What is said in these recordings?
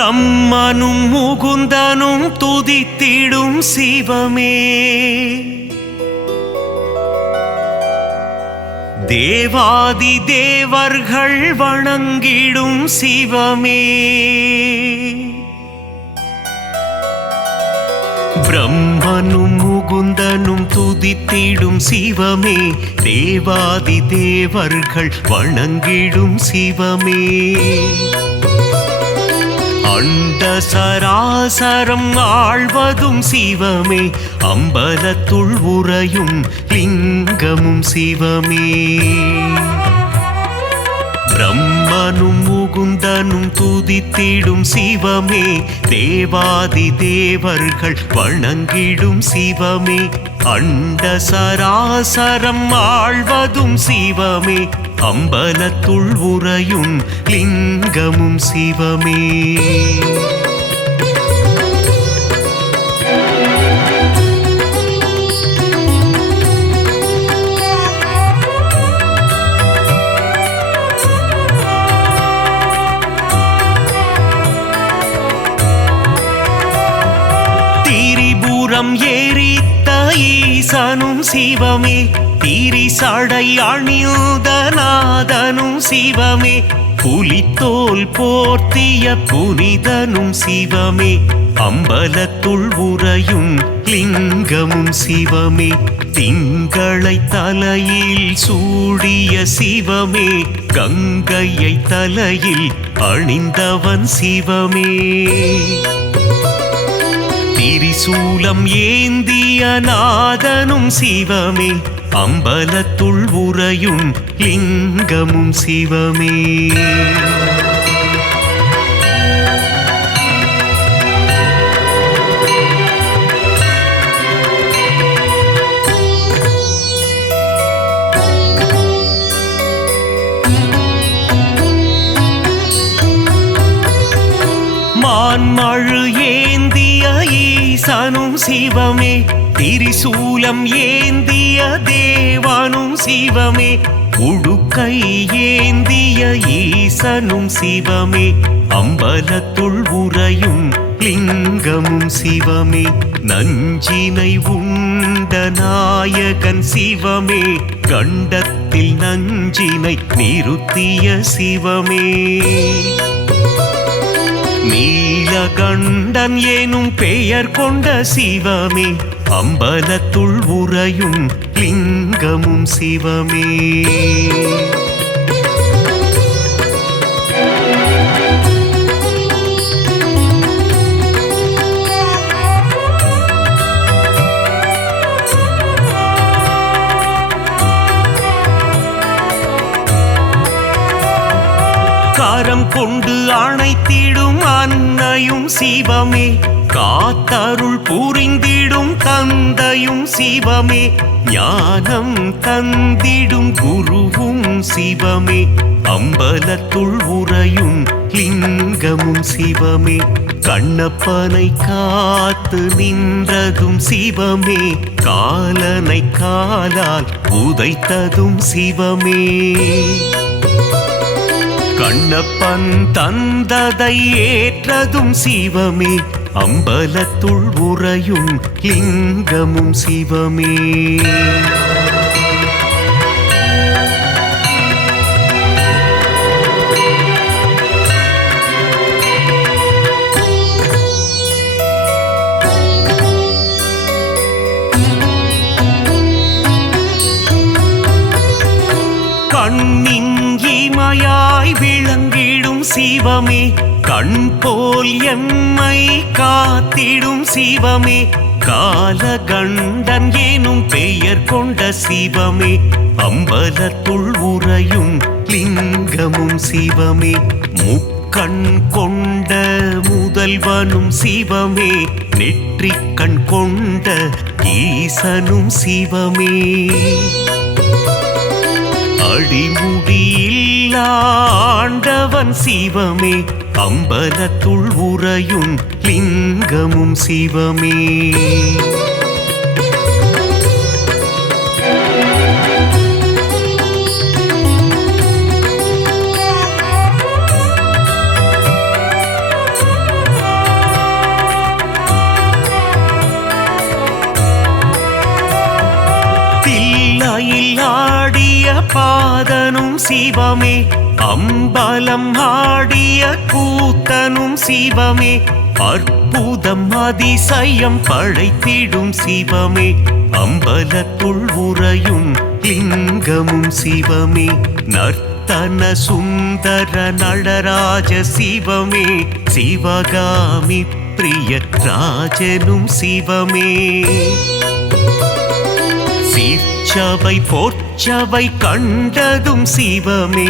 பிரம்மனும் முகுந்தனும் துதித்திடும் சிவமே, தேவாதி தேவர்கள் வணங்கிடும் சிவமே, பிரம்மனும் முகுந்தனும் துதித்திடும் சிவமே, தேவாதி தேவர்கள் வணங்கிடும் சிவமே, அண்ட சராசரம் ஆழ்வதும் சிவமே, அம்பலத்துள் உறையும் லிங்கமும் சிவமே, பிரம்மனும் முகுந்தனும் துதித்திடும் சிவமே, தேவாதி தேவர்கள் வணங்கிடும் சிவமே, அண்ட சராசரம் ஆழ்வதும் சிவமே, அம்பலத்துள் உறையும் லிங்கமும் சிவமே, திரிபுரம் எரித்த ஈசனும் சிவமே, திரிசடை அணிந்த நாதனும் சிவமே, புலித்தோல் போர்த்திய புனிதனும் சிவமே, அம்பலத்துள் உறையும் லிங்கமும் சிவமே, திங்களை தலையில் சூடிய சிவமே, கங்கையை தலையில் அணிந்தவன் சிவமே, திரிசூலம் ஏந்திய நாதனும் சிவமே, அம்பலத்துள் உறையும் லிங்கமும் சிவமே, மான்மழு ஏந்திய ஈசனும் சிவமே, திரிசூலம் ஏந்திய தேவனும் சிவமே, உடுக்கை ஏந்திய ஈசனும் சிவமே, அம்பலத்துள் உறையும் லிங்கமும் சிவமே, நஞ்சினை உண்ட நாயகன் சிவமே, கண்டத்தில் நஞ்சினை நிறுத்திய சிவமே, நீலகண்டன் எனும் பெயர் கொண்ட சிவமே, அம்பலத்துள் உறையும் லிங்கமும் சிவமே, கரம் கொண்டு அணைத்திடும் அன்னையும் சிவமே, காத்தருள் புரிந்திடும் தந்தையும் சிவமே, ஞானம் தந்திடும் குருவும் சிவமே, அம்பலத்துள் உறையும் லிங்கமும் சிவமே, கண்ணப்பனை காத்து நின்றதும் சிவமே, காலனை காலால் உதைத்ததும் சிவமே, கண்ணப்பன் தந்ததை ஏற்றதும் சிவமே, அம்பலத்துள் உறையும் லிங்கமும் சிவமே, கண்ணின் இமையாய் விளங்கிடும் சிவமே, கண் போல் எம்மை காத்திடும் சிவமே, காலகண்டன் எனும் பெயர் கொண்ட சிவமே, அம்பலத்துள் உறையும் லிங்கமும் சிவமே, முக்கண் கொண்ட முதல்வனும் சிவமே, நெற்றிக்கண் கொண்ட ஈசனும் சிவமே, அடிமுடியில் ஆண்டவன் சிவமே, அம்பலத்துள் உறையும் லிங்கமும் சிவமே, பாதனும் சிவமே அம்பலம் ஆடிய கூத்தனும் சிவமே அற்புதம் அதிசயம் படைத்திடும் சிவமே அம்பலத்துள் உறையும் லிங்கமும் சிவமே நர்த்தன சுந்தர நடராஜ சிவமே சிவகாமி பிரிய ராஜனும் சிவமே சீர்ச்சபை போர்ச்சபை கண்டதும் சிவமே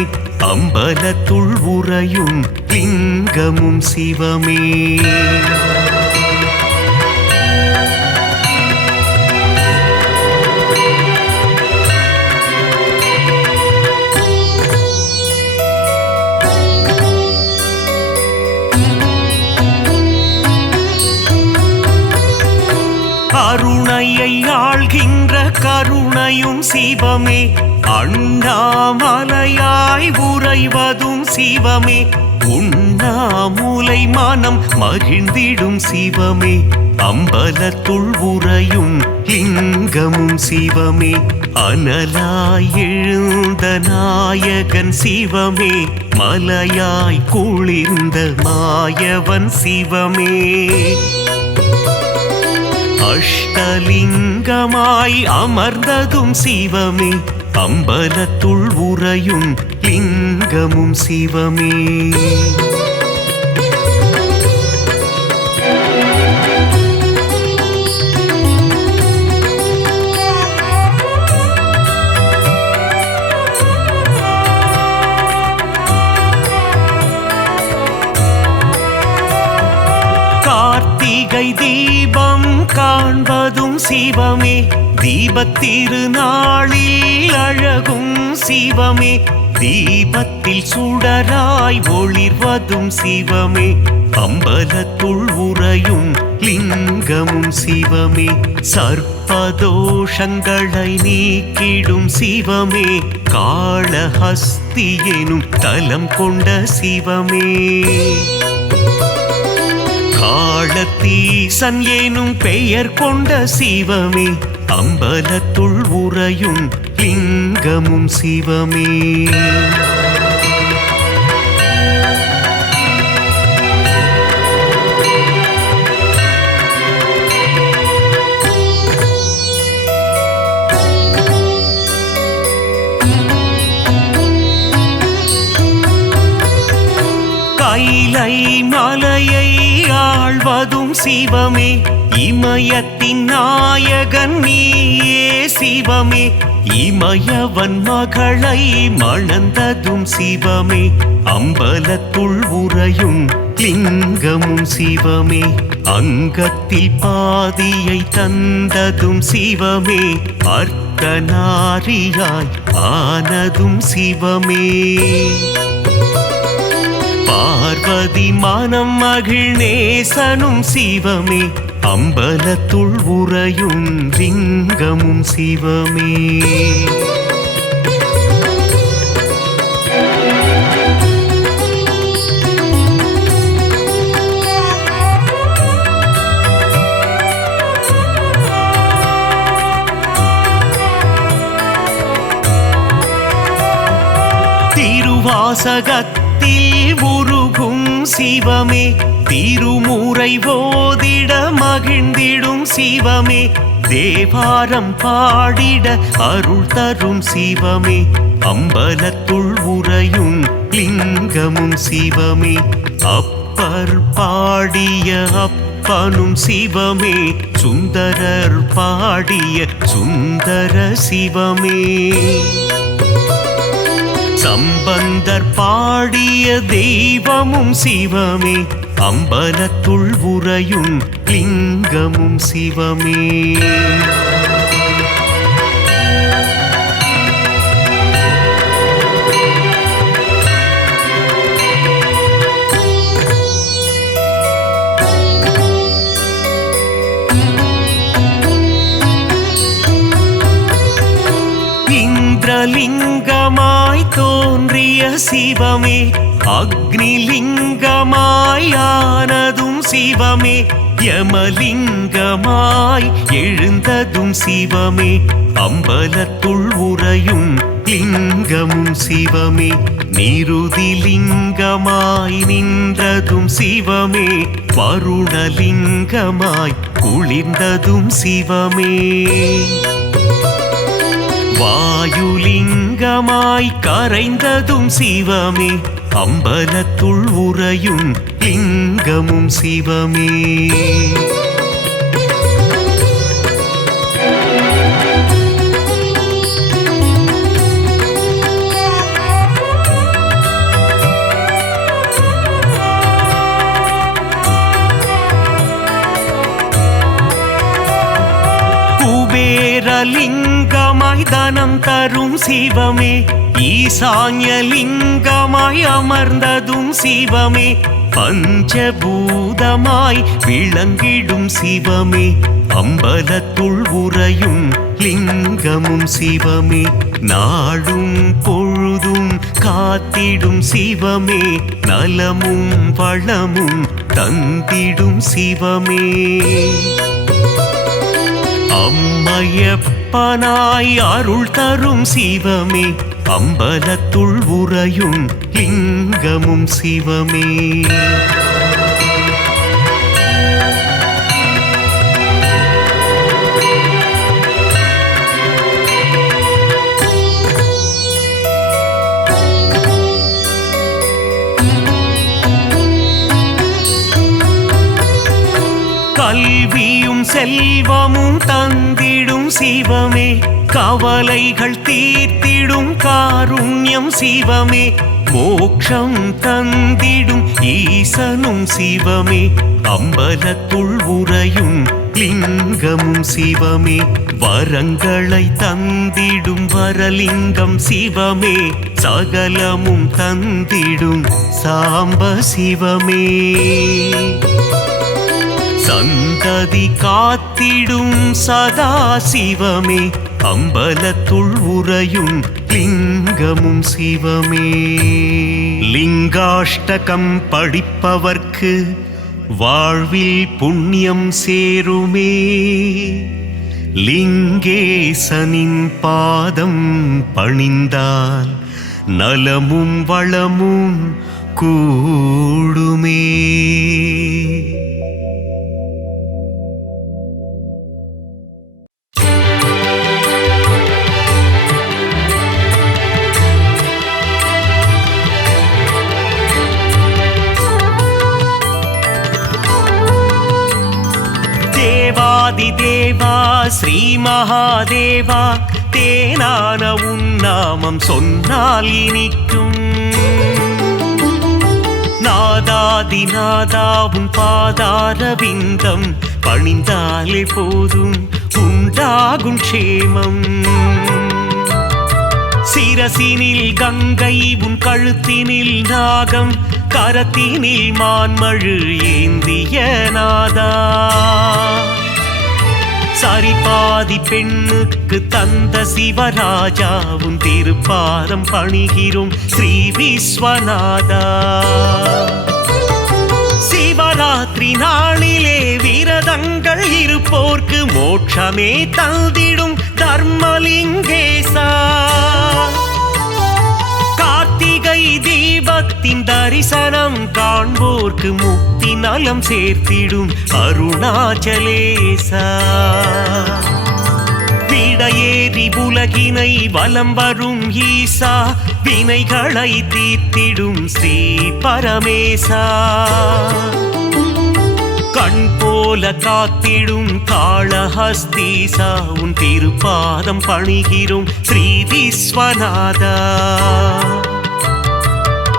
அம்பலத்துள் உறையும் லிங்கமும் சிவமே கருணையை ஆள்கின்ற கருணையும் சிவமே அண்ணாமலையாய் உறைவதும் சிவமே உண்ணாமுலை மனம் மகிழ்ந்திடும் சிவமே அம்பலத்துள் உறையும் லிங்கமும் சிவமே அனலாய் எழுந்த நாயகன் சிவமே மலையாய் குளிர்ந்த மாயவன் சிவமே அஷ்டலிங்கமாய் அமர்ந்ததும் சிவமே அம்பலத்துள் உறையும் லிங்கமும் சிவமே கார்த்திகை தீபம் காண்பதும் சிவமே தீபத்திருநாளில் அழகும் சிவமே தீபத்தில் சுடராய் ஒளிர்வதும் சிவமே அம்பலத்துள் உறையும் லிங்கமும் சிவமே சர்ப்பதோஷங்களை நீக்கிடும் சிவமே காளஹஸ்தி எனும் தலம் கொண்ட சிவமே காளத்தீசன் எனும் பெயர் கொண்ட சிவமே அம்பலத்துள் உறையும் லிங்கமும் சிவமே கைலை மலையை ஆழ்வதும் சிவமே இமயத்தின் நாயகன் நீயே சிவமே இமயவன் மகளை மணந்ததும் சிவமே அம்பலத்துள் உறையும் லிங்கமும் சிவமே அங்கத்தில் பாதியை தந்ததும் சிவமே அர்த்தநாரியாய் ஆனதும் சிவமே பார்வதி மனம் மகிழ்நேசனும் சிவமே அம்பலத்துள் உறையும் லிங்கமும் சிவமே திருவாசகத்தில் உருகும் சிவமே திருமுறை ஓதிட மகிழ்ந்திடும் சிவமே தேவாரம் பாடிட அருள் தரும் சிவமே அம்பலத்துள் உறையும் லிங்கமும் சிவமே அப்பர் பாடிய அப்பனும் சிவமே சுந்தரர் பாடிய சுந்தர சிவமே சம்பந்தர் பாடிய தெய்வமும் சிவமே அம்பலத்துள் உறையும் லிங்கமும் சிவமே இந்திரலிங்கமாய் தோன்றிய சிவமே அக்னிலிங்கமாய் ஆனதும் சிவமே யமலிங்கமாய் எழுந்ததும் சிவமே அம்பலத்துள் உறையும் லிங்கமும் சிவமே. நிருதிலிங்கமாய் நின்றதும் சிவமே. வருணலிங்கமாய் குளிர்ந்ததும் சிவமே. வாயுலிங்கமாய் கரைந்ததும் சிவமே. அம்பலத்துள் உறையும் லிங்கமும் சிவமே. குபேரலிங்கமாய் தனம் தரும் சிவமே. ஈசான்யலிங்கமாய் அமர்ந்ததும் சிவமே. பஞ்சபூதமாய் விளங்கிடும் சிவமே. அம்பலத்துள் உறையும் லிங்கமும் சிவமே. நாடும் பொழுதும் காத்திடும் சிவமே. நலமும் வளமும் தந்திடும் சிவமே. அம்மையப்பனாய் அருள் தரும் சிவமே. அம்பலத்துள் உறையும் லிங்கமும் சிவமே. கல்வியும் செல்வமும் தந்திடும் சிவமே. கவலைகள் தீர்த்திடும் காருண்யம் சிவமே. மோட்சம் தந்திடும் ஈசனும் சிவமே. அம்பலத்துள் உறையும் லிங்கமும் சிவமே. வரங்களை தந்திடும் வரலிங்கம் சிவமே. சகலமும் தந்திடும் சாம்ப சிவமே. சந்ததி காத்திடும் சதா சிவமே. அம்பலத்துள் உறையும் லிங்கமும் சிவமே. லிங்காஷ்டகம் படிப்பவர்க்கு வாழ்வில் புண்ணியம் சேருமே. லிங்கேசனின் பாதம் பணிந்தால் நலமும் வளமும் கூடுமே. தேவா ஸ்ரீ மகாதேவா, தேனான உன்னாமம் சொன்னால் இனிக்கும். நாதாதிநாதா உன் பாதார விந்தம் பணிந்தாலே போதும் உண்டாகும் க்ஷேமம். சிரசினில் கங்கை உன் கழுத்தினில் நாகம், கரத்தினில் மான்மழு ஏந்திய நாதா. சரிபாதி பெண்ணுக்கு தந்த சிவராஜாவும் திருப்பாதம் பணிகிறோம் ஸ்ரீ விஸ்வநாதா. சிவராத்திரி நாளிலே விரதங்கள் இருப்போர்க்கு மோட்சமே தந்திடும் தர்மலிங்கேசா. கார்த்திகை தீபத்தின் தரிசனம் காண்போர்க்கு முக்தி நலம் சேர்த்திடும் அருணாச்சலேசா. விடையேறி உலகினை வலம் வரும் ஈசா, வினைகளை தீர்த்திடும் ஸ்ரீ பரமேசா. கண் போல காத்திடும் காளஹஸ்தீசா, உன் திருப்பாதம் பணிகிறோம் ஸ்ரீ விஸ்வநாதா.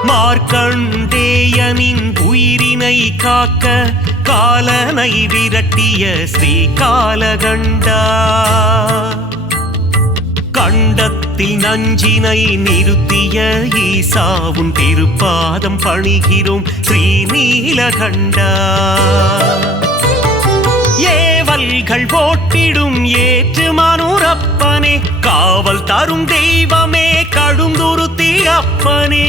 மார்க்கண்டேயனின் உயிரினை காக்க காலனை விரட்டிய ஸ்ரீ காலகண்டா. கண்டத்தில் நஞ்சினை நிறுத்திய ஈசா, உன் திருப்பாதம் பணிகிறோம் ஸ்ரீ நீலகண்டா. ஏவல்கள் ஓட்டிடும் ஏற்று மனுரப்பனே, காவல் தரும் தெய்வமே கடுந்துருத்தி அப்பனே.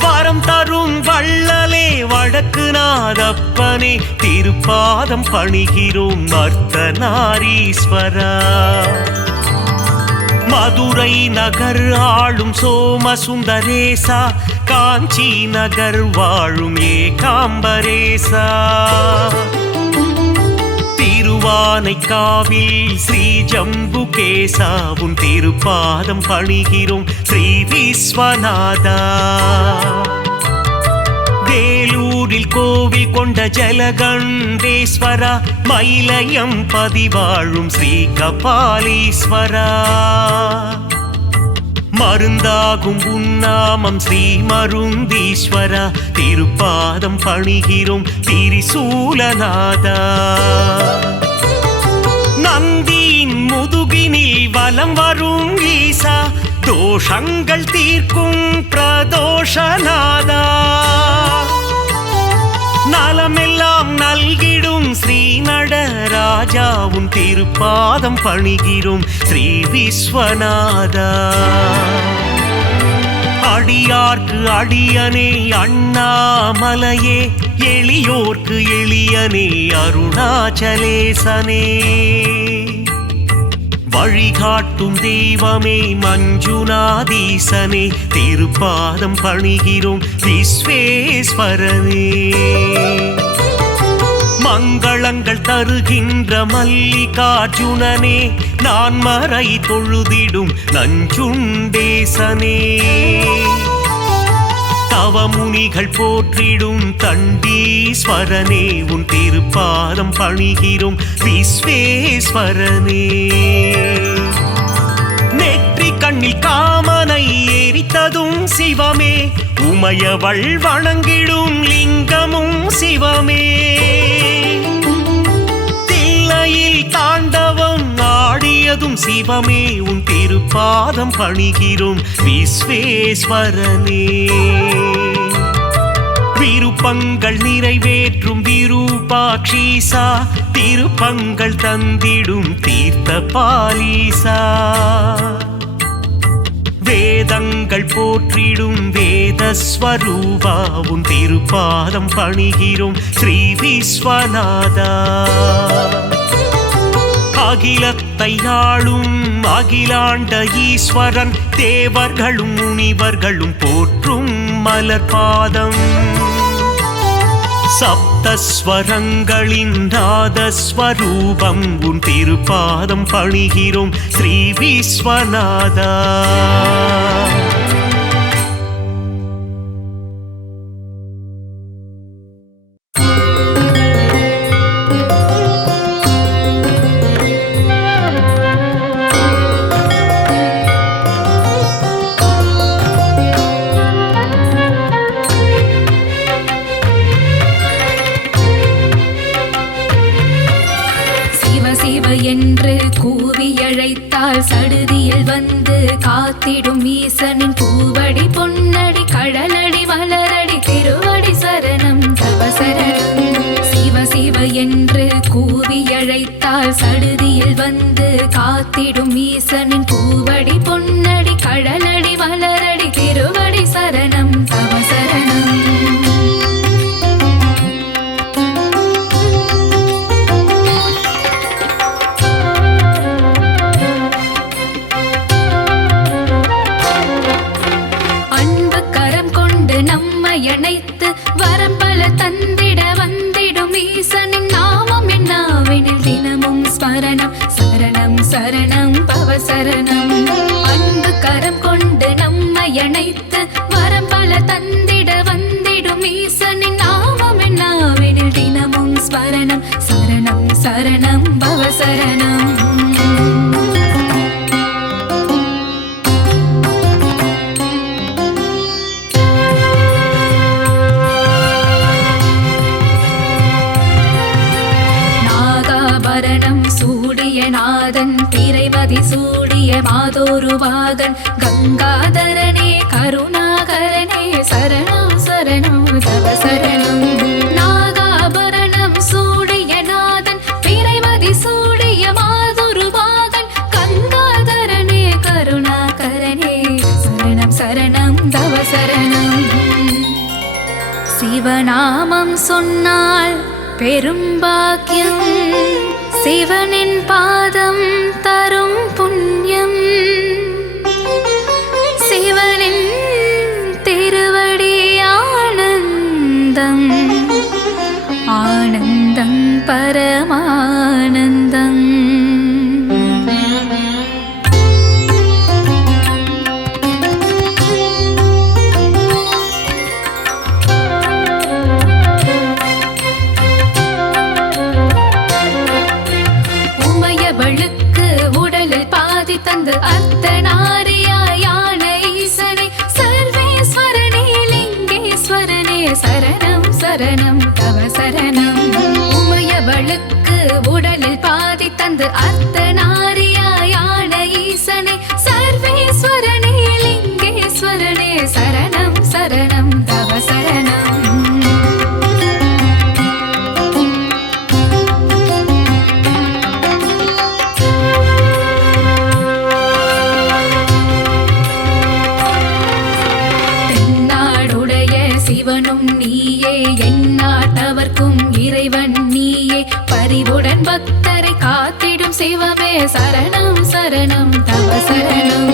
வரம் தரும் வள்ளலே வடக்கு நாதப்பனே, திருப்பாதம் பணிகிறோம் அர்த்தநாரீஸ்வரா. மதுரை நகர் ஆளும் சோமசுந்தரேசா, காஞ்சி நகர் வாழும் ஏகாம்பரேசா, திருவானைக்காவில் ஸ்ரீ ஜம்புகேசா, உன் திருப்பாதம் பணிகிறோம் ஸ்ரீ விஸ்வநாதா. வேலூரில் கோவில் கொண்ட ஜலகண்டேஸ்வரா, மயிலயம் பதிவாழும் ஸ்ரீ கபாலீஸ்வரா, மருந்தாகும் உன்னாமம் ஸ்ரீ மருந்தீஸ்வரா, திருப்பாதம் பணிகிறோம் திரிசூலநாதா. நந்தியின் முதுகினில் வலம் வரும் ஈசா, தோஷங்கள் தீர்க்கும் பிரதோஷநாதா, நலமெல்லாம் நல்கிடும் ஸ்ரீ நடராஜா, உன் திருப்பாதம் பணிகிறோம் ஸ்ரீ விஸ்வநாதா. அடியார்க்கு அடியனே அண்ணாமலையே, எளியோர்க்கு எளியனே அருணாச்சலேசனே, வழிகாட்டும் தெய்வமே மஞ்சுநாதீசனே, திருப்பாதம் பணிகிறோம் விஸ்வேஸ்வரனே. மங்களங்கள் தருகின்ற மல்லிகார்ஜுனனே, நான் மறை தொழுதிடும் நஞ்சுண்டேசனே, தவமுனிகள் போற்றிடும் தண்டீஸ்வரனே, உன் திருப்பாதம் பணிகிறோம் விஸ்வேஸ்வரனே. நெற்றி கண்ணில் காமனை எரித்ததும் சிவமே, உமையவள் வணங்கிடும் லிங்கமும் சிவமே, தில்லையில் தாண்டவம் ஆடியதும் சிவமே, உன் திருப்பாதம் பணிகிறோம் விஸ்வேஸ்வரனே. விருப்பங்கள் நிறைவேற்றும் விரூபாட்சீசா, திருப்பங்கள் தந்திடும் தீர்த்த பாலீசா, வேதங்கள் போற்றிடும் வேதஸ்வரூபா, உன் திருப்பாதம் பணிகிறோம் ஸ்ரீ விஸ்வநாதா. அகிலத்தை ஆளும் அகிலாண்ட ஈஸ்வரன், தேவர்களும் முனிவர்களும் போற்றும் மலர்பாதம், சப்தஸ்வரங்களின் நாதஸ்வரூபம், உன் திருப்பாதம் பணிகிறோம் ஸ்ரீ விஸ்வநாதா. என்று கூவியழைத்தால் சடுதியில் வந்து காத்திடும் ஈசனின் பூவடி பொன்னடி கடலடி மலரடி திருவடி சரணம் தவசரணம். சிவ சிவ என்று கூவியழைத்தால் சடுதியில் வந்து காத்திடும் ஈசனின் பூவடி பொன்னடி கடலடி மலரடி திருவடி சரணம் தவசரணம். அணைத்து வரம்பல தந்திட வந்திடும் ஈசனின் நாமம் என்னாவெனில் தினமும் ஸ்மரணம் சரணம் சரணம் பவசரணம். அன்பு கரம் கொண்டு நம்மை அணைத்து வரம்பல தந்திட வந்திடும் ஈசனின் நாமம் என்னாவெனில் தினமும் ஸ்மரணம் சரணம் சரணம் பவசரணம். சூடிய நாதன் திரைமதி சூடிய மாதோருவாகன் கங்காதரனே கருணாகரனே சரணம் சரணம் தவ சரணம். நாகாபரணம் சூடிய நாதன் திரைமதி சூடிய மாதோருவாகன் கங்காதரனே கருணாகரனே சரணம் சரணம் தவ சரணம். சிவநாமம் சொன்னால் பெரும்பாக்கியம், சிவனின் பாதம் தரும் புண்ணியம். சரணம் தவ சரணம். உமையவளுக்கு உடலில் பாதி தந்து அர்த்தநாரியான ஈசனே சர்வேஸ்வரனே லிங்கேஸ்வரனே சரணம் சரணம் தவ சரணம். சிவனும் நீயே எந்நாட்டவர்க்கும் இறைவன் நீயே பரிவுடன் பக்தரை காத்திடும் சிவமே சரணம் சரணம் தவ சரணம்.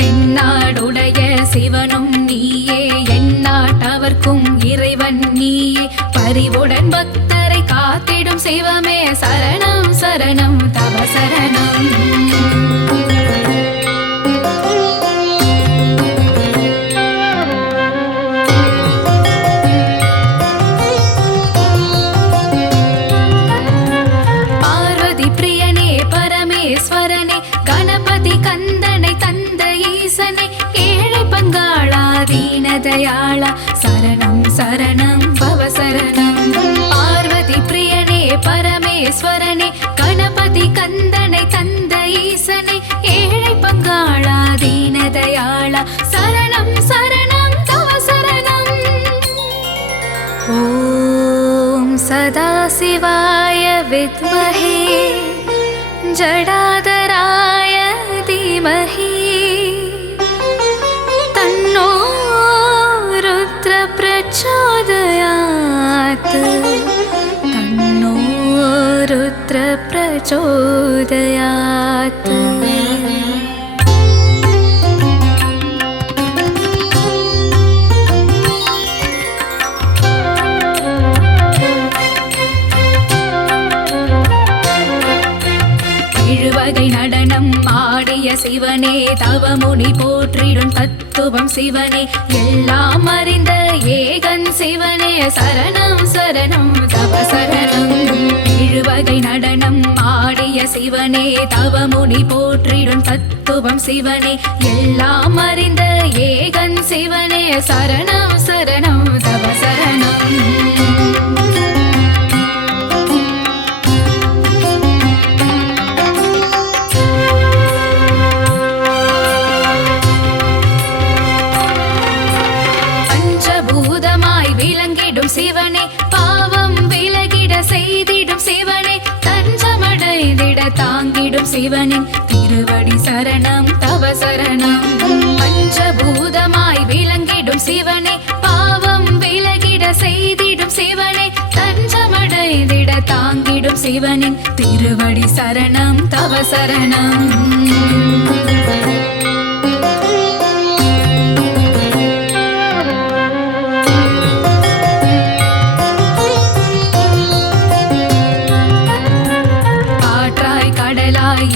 தென்னாடுடைய சிவனும் நீயே எந்நாட்டவர்க்கும் இறைவன் நீயே பரிவுடன் பக்தரை காத்திடும் சிவமே சரணம் சரணம் தவ சரணம். தயாளா சரணம் சரணம் பவ சரணம். பார்வதி பிரியனே பரமேஸ்வரனே கணபதி கந்தனை தந்த ஈசனே ஏழை பங்காளா தீன தயாளா சரணம் சரணம் தவ சரணம். ஓம் சதாசிவாய வித்மஹே ஜடாதராய தீமஹி தன்னோ प्रचोदयात् तन्नो रुद्र प्रचोदयात्. எழுவகை நடனம் ஆடிய சிவனே தவமுனி போற்றிடும் தத்துவம் சிவனே எல்லாம் அறிந்த ஏகன் சிவனே சரணம் சரணம் தவ சரணம். எழுவகை நடனம் ஆடிய சிவனே தவமுனி போற்றிடும் தத்துவம் சிவனே எல்லாம் அறிந்த ஏகன் சிவனே சரணம் சரணம் தவ சரணம். சிவனே பாவம் விலகிட செய்திடும் சிவனே தஞ்சமடைந்திட தாங்கிடும் சிவனின் திருவடி சரணம் தவ சரணம். பஞ்சபூதமாய் விளங்கிடும் சிவனே பாவம் விலகிட செய்திடும் சிவனே தஞ்சமடைந்திட தாங்கிடும் சிவனின் திருவடி சரணம் தவ சரணம்.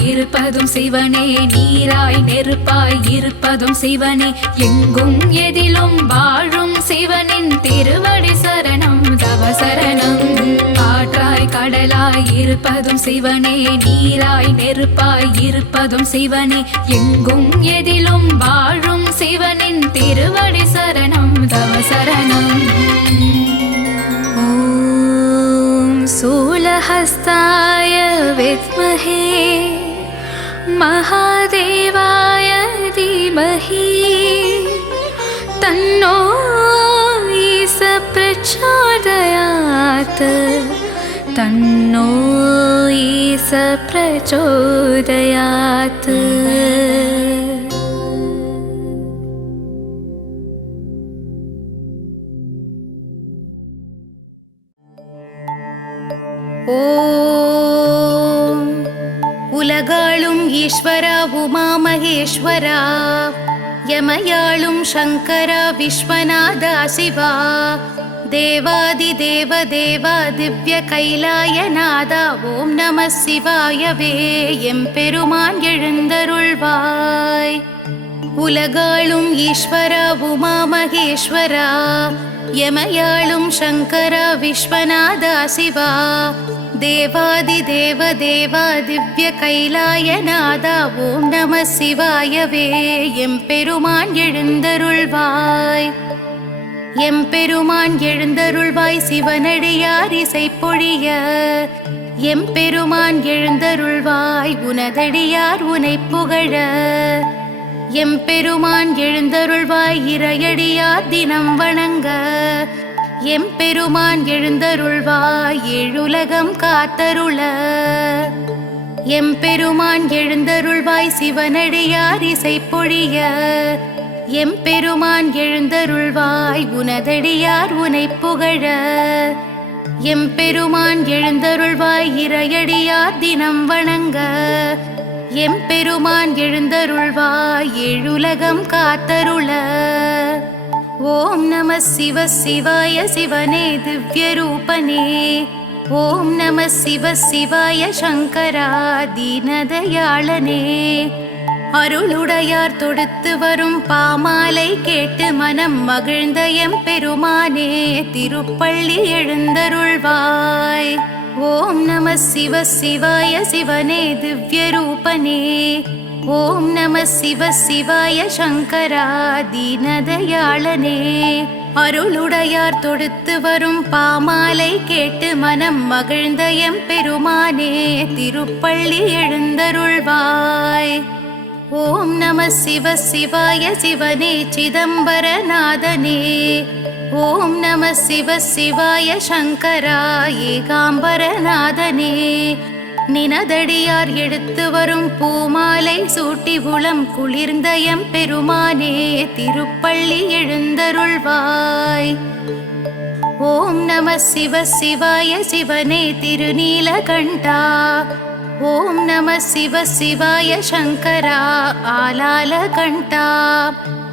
இருப்பதும் சிவனே நீராய் நெருப்பாய் இருப்பதும் சிவனே எங்கும் எதிலும் வாழும் சிவனின் திருவடி சரணம் தவ சரணம். காற்றாய் கடலாய் இருப்பதும் சிவனே நீராய் நெருப்பாய் இருப்பதும் சிவனே எங்கும் எதிலும் வாழும் சிவனின் திருவடி சரணம் தவ சரணம். ஓம் சூலஹஸ்தாய வித்மஹே महादेवाय धीमहि तन्नो ईश प्रचोदयात् तन्नो ईश प्रचोदयात्. உலகாளும் ஈஸ்வரா உமா மகேஸ்வரா யமயாளும் சங்கரா விஸ்வநாதா சிவா தேவாதி தேவ தேவா திவ்ய கைலாயநாதா ஓம் நம சிவாயவே எம்பெருமான் எழுந்தருள்வாய். உலகாளும் ஈஸ்வரா உமா மகேஸ்வரா யமயாளும் சங்கரா விஸ்வநாதா சிவா தேவாதி தேவ தேவா திவ்ய கைலாயநாதா ஓம் நம சிவாயவே எம்பெருமான் எழுந்தருள்வாய். எம்பெருமான் எழுந்தருள்வாய் சிவனடியார் இசை பொழிய. எம்பெருமான் எழுந்தருள்வாய் உனதடியார் உனை புகழ. எம்பெருமான் எழுந்தருள்வாய் இறையடியார் தினம் வணங்க. எம்பெருமான் எழுந்தருள்வாய் ஏழுலகம் காத்தருள. எம்பெருமான் எழுந்தருள்வாய் சிவனடியார் இசை பொழிய. எம்பெருமான் எழுந்தருள்வாய் உனதடியார் உனை புகழ. எம்பெருமான் எழுந்தருள்வாய் இறையடியார் தினம் வணங்க. எம்பெருமான் எழுந்தருள்வாய் ஏழுலகம் காத்தருள. ஓம் நம சிவ சிவாய சிவனே திவ்ய ரூபனே. ஓம் நம சிவ சிவாய சங்கரா தீனதயாளனே. அருளுடையார் தொடுத்து வரும் பாமாலை கேட்டு மனம் மகிழ்ந்த எம்பெருமானே திருப்பள்ளி எழுந்தருள்வாய். ஓம் நம சிவ சிவாய சிவனே திவ்ய ரூபனே. ஓம் நம சிவ சிவாய சங்கரா தீனதயாளனே. அருளுடையார் தொடுத்து வரும் பாமாலை கேட்டு மனம் மகிழ்ந்த எம்பெருமானே திருப்பள்ளி எழுந்தருள்வாய். ஓம் நம சிவ சிவாய சிவனே சிதம்பரநாதனே. ஓம் நம சிவ சிவாய சங்கரா ஏகாம்பரநாதனே. நினதடியார் எடுத்து வரும் பூமாலை சூட்டி உளம் குளிர்ந்த எம்பெருமானே திருப்பள்ளி எழுந்தருள்வாய். ஓம் நம சிவ சிவாய சிவனே திருநீலகண்டா. ஓம் நம சிவ சிவாய சங்கரா ஆலாலகண்டா.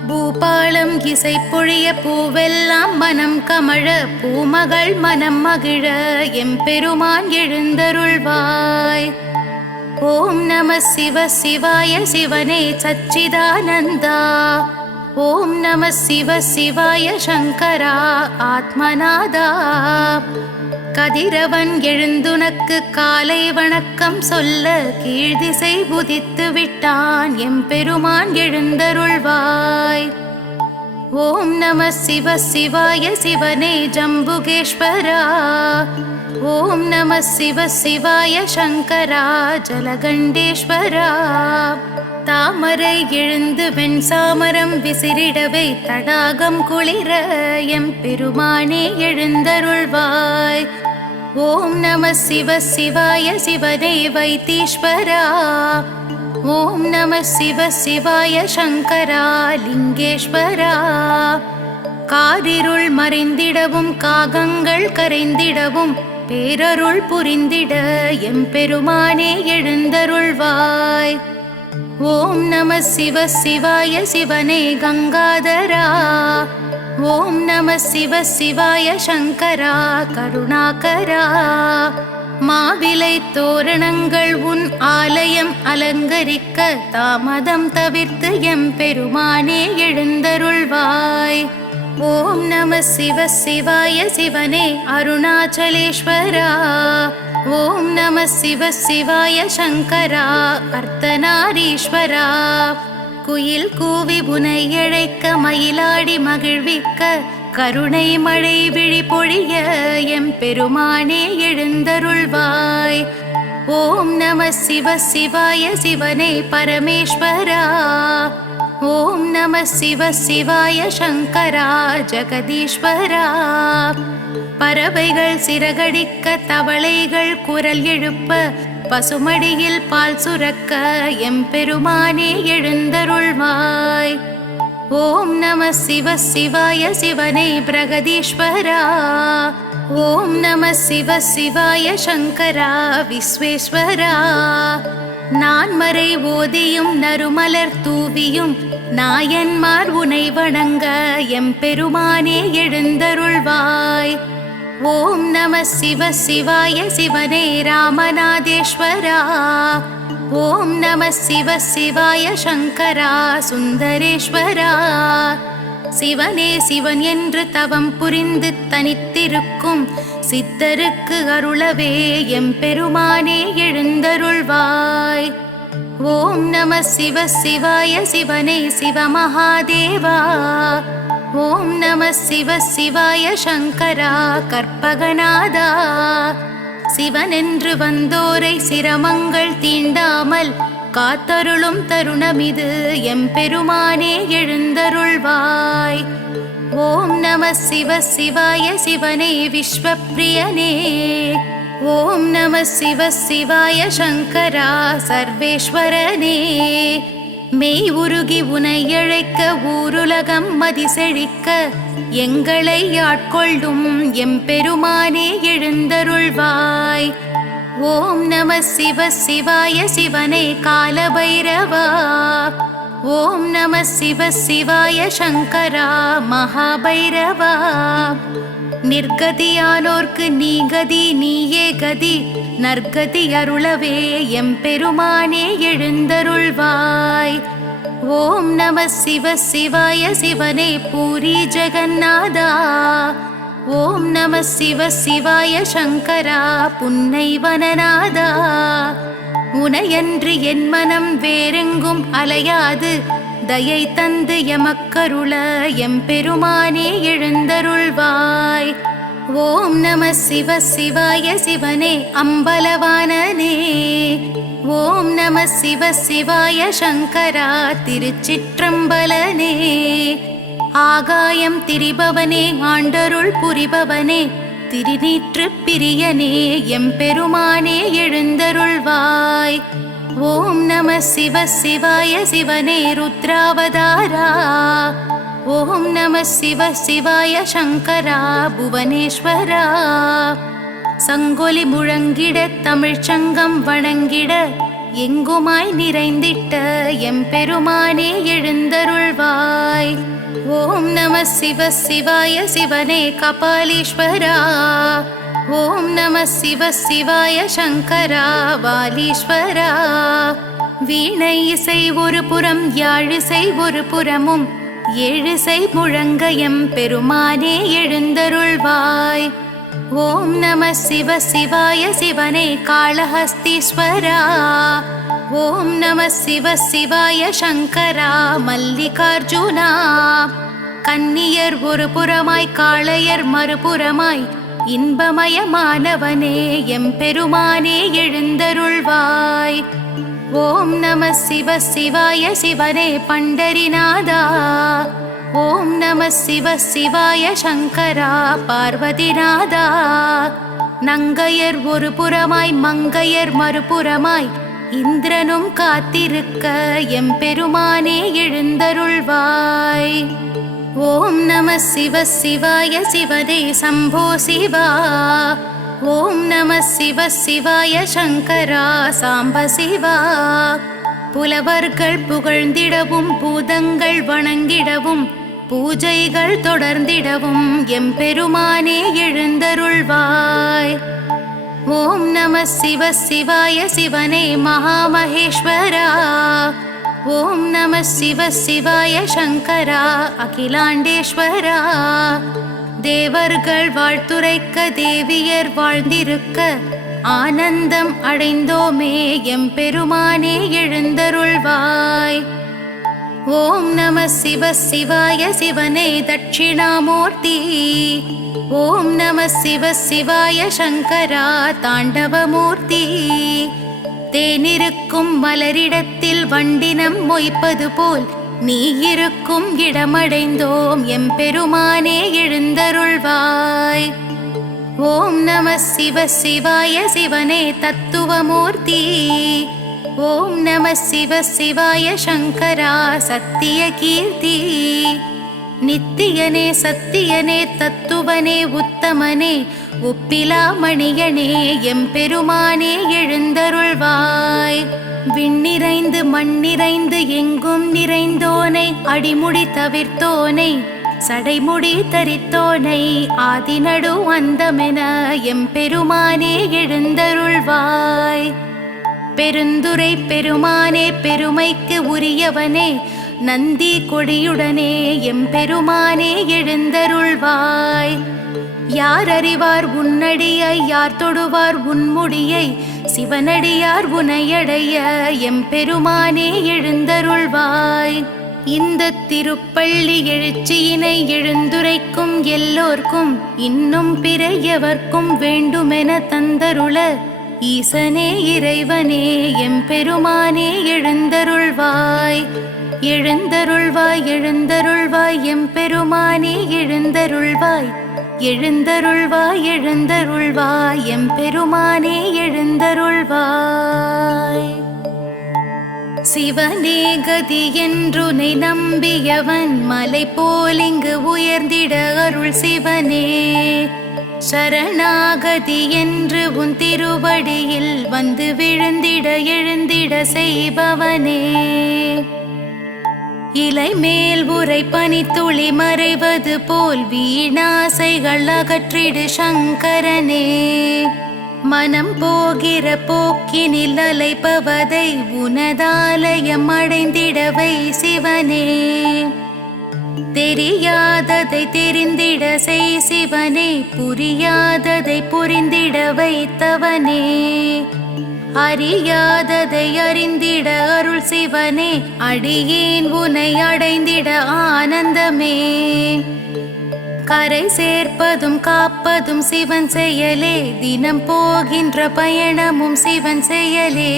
பூபாலம் இசை பொழிய பூவெல்லாம் மனம் கமழ பூமகள் மனம் மகிழ எம்பெருமான் எழுந்தருள்வாய். ஓம் நம சிவ சிவாய சிவனே சச்சிதானந்தா. ஓம் நம சிவ சிவாய சங்கரா ஆத்மநாதா. கதிரவன் எழுந்துனக்கு காலை வணக்கம் சொல்ல கீழ்திசை புதித்து விட்டான் எம்பெருமான் எழுந்தருள்வாய். ஓம் நம சிவ சிவாய சிவனே ஜம்புகேஸ்வரா. ஓம் நம சிவ சிவாய சங்கரா ஜலகண்டேஸ்வரா. தாமரை எழுந்து வெண்சாமரம் விசிறிடவை தடாகம் குளிர எம்பெருமானே எழுந்தருள்வாய். ஓம் நம சிவ சிவாய சிவனே வைத்தீஸ்வரா. ஓம் நம சிவ சிவாய சங்கரா லிங்கேஸ்வரா. காரிருள் மறைந்திடவும் காகங்கள் கரைந்திடவும் பேரருள் புரிந்திட எம்பெருமானே எழுந்தருள்வாய். ஓம் நம சிவ சிவாய சிவனே கங்காதரா. ஓம் நம சிவ சிவாய சங்கரா கருணாகரா. மாவிலை தோரணங்கள் உன் ஆலயம் அலங்கரிக்க தாமதம் தவிர்த்து எம்பெருமானே எழுந்தருள்வாய். ஓம் நம சிவ சிவாய சிவனே அருணாச்சலேஸ்வரா. ஓம் நம சிவ சிவாய சங்கரா அர்த்தநாரீஸ்வரா. குயில் கூவி புனை இழைக்க மயிலாடி மகிழ்விக்க கருணை மழை விழி பொழிய எம்பெருமானே எழுந்தருள்வாய். ஓம் நம சிவ சிவாய சிவனே பரமேஸ்வரா. ஓம் நம சிவ சிவாய சங்கரா ஜெகதீஸ்வரா. பறவைகள் சிறகடிக்க தவளைகள் குரல் எழுப்ப பசுமடியில் பால் சுரக்க எம்பெருமானே எழுந்தருள்வாய். ஓம் நம சிவ சிவாய சிவனே பிரகதீஸ்வரா. ஓம் நம சிவ சிவாய சங்கரா விஸ்வேஸ்வரா. நான்மறை ஓதியும் நறுமலர் தூவியும் நாயன்மார் உனை வணங்க எம்பெருமானே எழுந்தருள்வாய். ஓம் நம சிவ சிவாய சிவனே ராமநாதேஸ்வரா. ஓம் நம சிவ சிவாய சங்கரா சுந்தரேஸ்வரா. சிவனே சிவன் என்று தவம் புரிந்து தனித்திருக்கும் சித்தருக்கு அருளவே எம்பெருமானே எழுந்தருள்வாய். ஓம் நம சிவ சிவாய சிவனே சிவமகாதேவா. ஓம் நம சிவ சிவாய சங்கரா கற்பகநாதா. சிவனென்று வந்தோரை சிரமங்கள் தீண்டாமல் காத்தருளும் தருணமிது எம்பெருமானே எழுந்தருள்வாய். ஓம் நம சிவ சிவாய சிவனே விஸ்வப்பிரியனே. ஓம் நம சிவ சிவாய சங்கரா சர்வேஸ்வரனே. மெய் உருகி உனை அழைக்க ஊருலகம் மதிசெழிக்க எங்களை ஆட்கொள்ளும் எம்பெருமானே எழுந்தருள்வாய். ஓம் நம சிவ சிவாய சிவனே காலபைரவா. ஓம் நம சிவ சிவாய சங்கரா மகாபைரவா. நிர்கதியானோர்க்கு நீ கதி நீயே கதி நற்கதி அருளவே எம்பெருமானே எழுந்தருள்வாய். ஓம் நம சிவ சிவாய சிவனே பூரி ஜெகநாதா. ஓம் நம சிவ சிவாய சங்கரா புன்னைவனநாதா. உனையன்று என் மனம் வேறெங்கும் அலையாது தயை தந்து எமக்கருள எம்பெருமானே எழுந்தருள்வாய். ஓம் நம சிவ சிவாய சிவனே அம்பலவானனே. ஓம் நம சிவ சிவாய சங்கரா திருச்சிற்றம்பலனே. ஆகாயம் திரிபவனே ஆண்டருள் புரிபவனே திருநீற்று பிரியனே எம்பெருமானே எழுந்தருள்வாய். ஓம் நம சிவ சிவாய சிவனே ருத்ராவதாரா. ஓம் நம சிவ சிவாய சங்கரா புவனேஸ்வரா. சங்கொலி முழங்கிட தமிழ்ச்சங்கம் வணங்கிட எங்குமாய் நிறைந்திட்ட எம்பெருமானே எழுந்தருள்வாய். ஓம் நம சிவ சிவாய சிவனே கபாலீஸ்வரா. ஓம் நம சிவ சிவாய சங்கரா வாலீஸ்வரா. வீணை இசை ஒரு புறம் யாழிசை ஒரு புறமும் ஏழிசை முழங்க எம்பெருமானே எழுந்தருள்வாய். ஓம் நம சிவ சிவாய சிவனே காளஹஸ்தீஸ்வரா. ஓம் நம சிவ சிவாய சங்கரா மல்லிகார்ஜுனா. கன்னியர் ஒரு புறமாய் காளையர் மறுபுறமாய் இன்பமயமானவனே எம்பெருமானே எழுந்தருள்வாய். ஓம் நம சிவ சிவாய சிவனே பண்டரிநாதா. ஓம் நம சிவ சிவாய சங்கரா பார்வதிநாதா. நங்கையர் ஒரு புறமாய் மங்கையர் மறுபுறமாய் இந்திரனும் காத்திருக்க எம்பெருமானே எழுந்தருள்வாய். ஓம் நம சிவ சிவாய சிவனே சம்போ சிவா. ஓம் நம சிவ சிவாய சங்கரா சாம்ப சிவா. புலவர்கள் புகழ்ந்திடவும் பூதங்கள் வணங்கிடவும் பூஜைகள் தொடர்ந்திடவும் எம்பெருமானே எழுந்தருள்வாய். ஓம் நம சிவ சிவாய சிவனே மகாமகேஸ்வரா. ஓம் நம சிவ சிவாய சங்கரா அகிலாண்டேஸ்வரா. தேவர்கள் வாழ்த்துரைக்க தேவியர் வாழ்ந்திருக்க ஆனந்தம் அடைந்தோமே எம்பெருமானே எழுந்தருள்வாய். ஓம் நம சிவ சிவாய சிவனே தட்சிணாமூர்த்தி. ஓம் நம சிவ சிவாய சங்கரா தாண்டவமூர்த்தி. தேனிருக்கும் மலரிடத்தில் வண்டினம் மொய்ப்பது போல் நீ இருக்கும் இடமடைந்தோம் எம்பெருமானே எழுந்தருள்வாய். ஓம் நம சிவ சிவாய சிவனே தத்துவமூர்த்தி. ஓம் நம சிவ சிவாய சங்கரா சத்திய கீர்த்தி. நித்தியனே சத்தியனே தத்துவனே உத்தமனே உப்பிலா மணியனே எம்பெருமானே எழுந்தருள்வாய். விண்ணிறைந்து மண்ணிறைந்து எங்கும் நிறைந்தோனை அடிமுடி தவிர்த்தோனை சடைமுடி தரித்தோனை ஆதிநடு அந்தமென எம்பெருமானே எழுந்தருள்வாய். பெருந்துரை பெருமானே பெருமைக்கு உரியவனே நந்தி கொடியுடனே எம்பெருமானே எழுந்தருள்வாய். யார் அறிவார் உன்னடியை யார் தொடுவார் உன்முடியை சிவனடியார் உனையடைய எம்பெருமானே எழுந்தருள்வாய். இந்த திருப்பள்ளி எழுச்சியினை எழுந்துரைக்கும் எல்லோர்க்கும் இன்னும் பிற எவர்க்கும் வேண்டுமென தந்தருள ஈசனே இறைவனே எம்பெருமானே எழுந்தருள்வாய் எழுந்தருள்வாய் எழுந்தருள்வாய் எம்பெருமானே எழுந்தருள்வாய் எழுந்தருள்வாய் எழுந்தருள்வாய் எம்பெருமானே எழுந்தருள்வாய். சிவனே கதி என்றுனை நம்பியவன் மலை போலிங்கு உயர்ந்திட அருள் சிவனே சரணாகதி என்று உன் திருவடியில் வந்து விழுந்திட எழுந்திட செய்பவனே இலை மேல் உரை பனித்துளி மறைவது போல் வீணாசைகள் அகற்றிடு சங்கரனே மனம் போகிற போக்கினில் அலைப்பவதை உனதாலயம் அடைந்திடவை சிவனே தெரியாததை தெரிந்திட செய் சிவனே புரியாததை புரிந்திட வைத்தவனே அறியாததை அறிந்திட அருள் சிவனே அடியேன் உனை அடைந்திட ஆனந்தமே கரை சேர்ப்பதும் காப்பதும் சிவன் செயலே தினம் போகின்ற பயணமும் சிவன் செயலே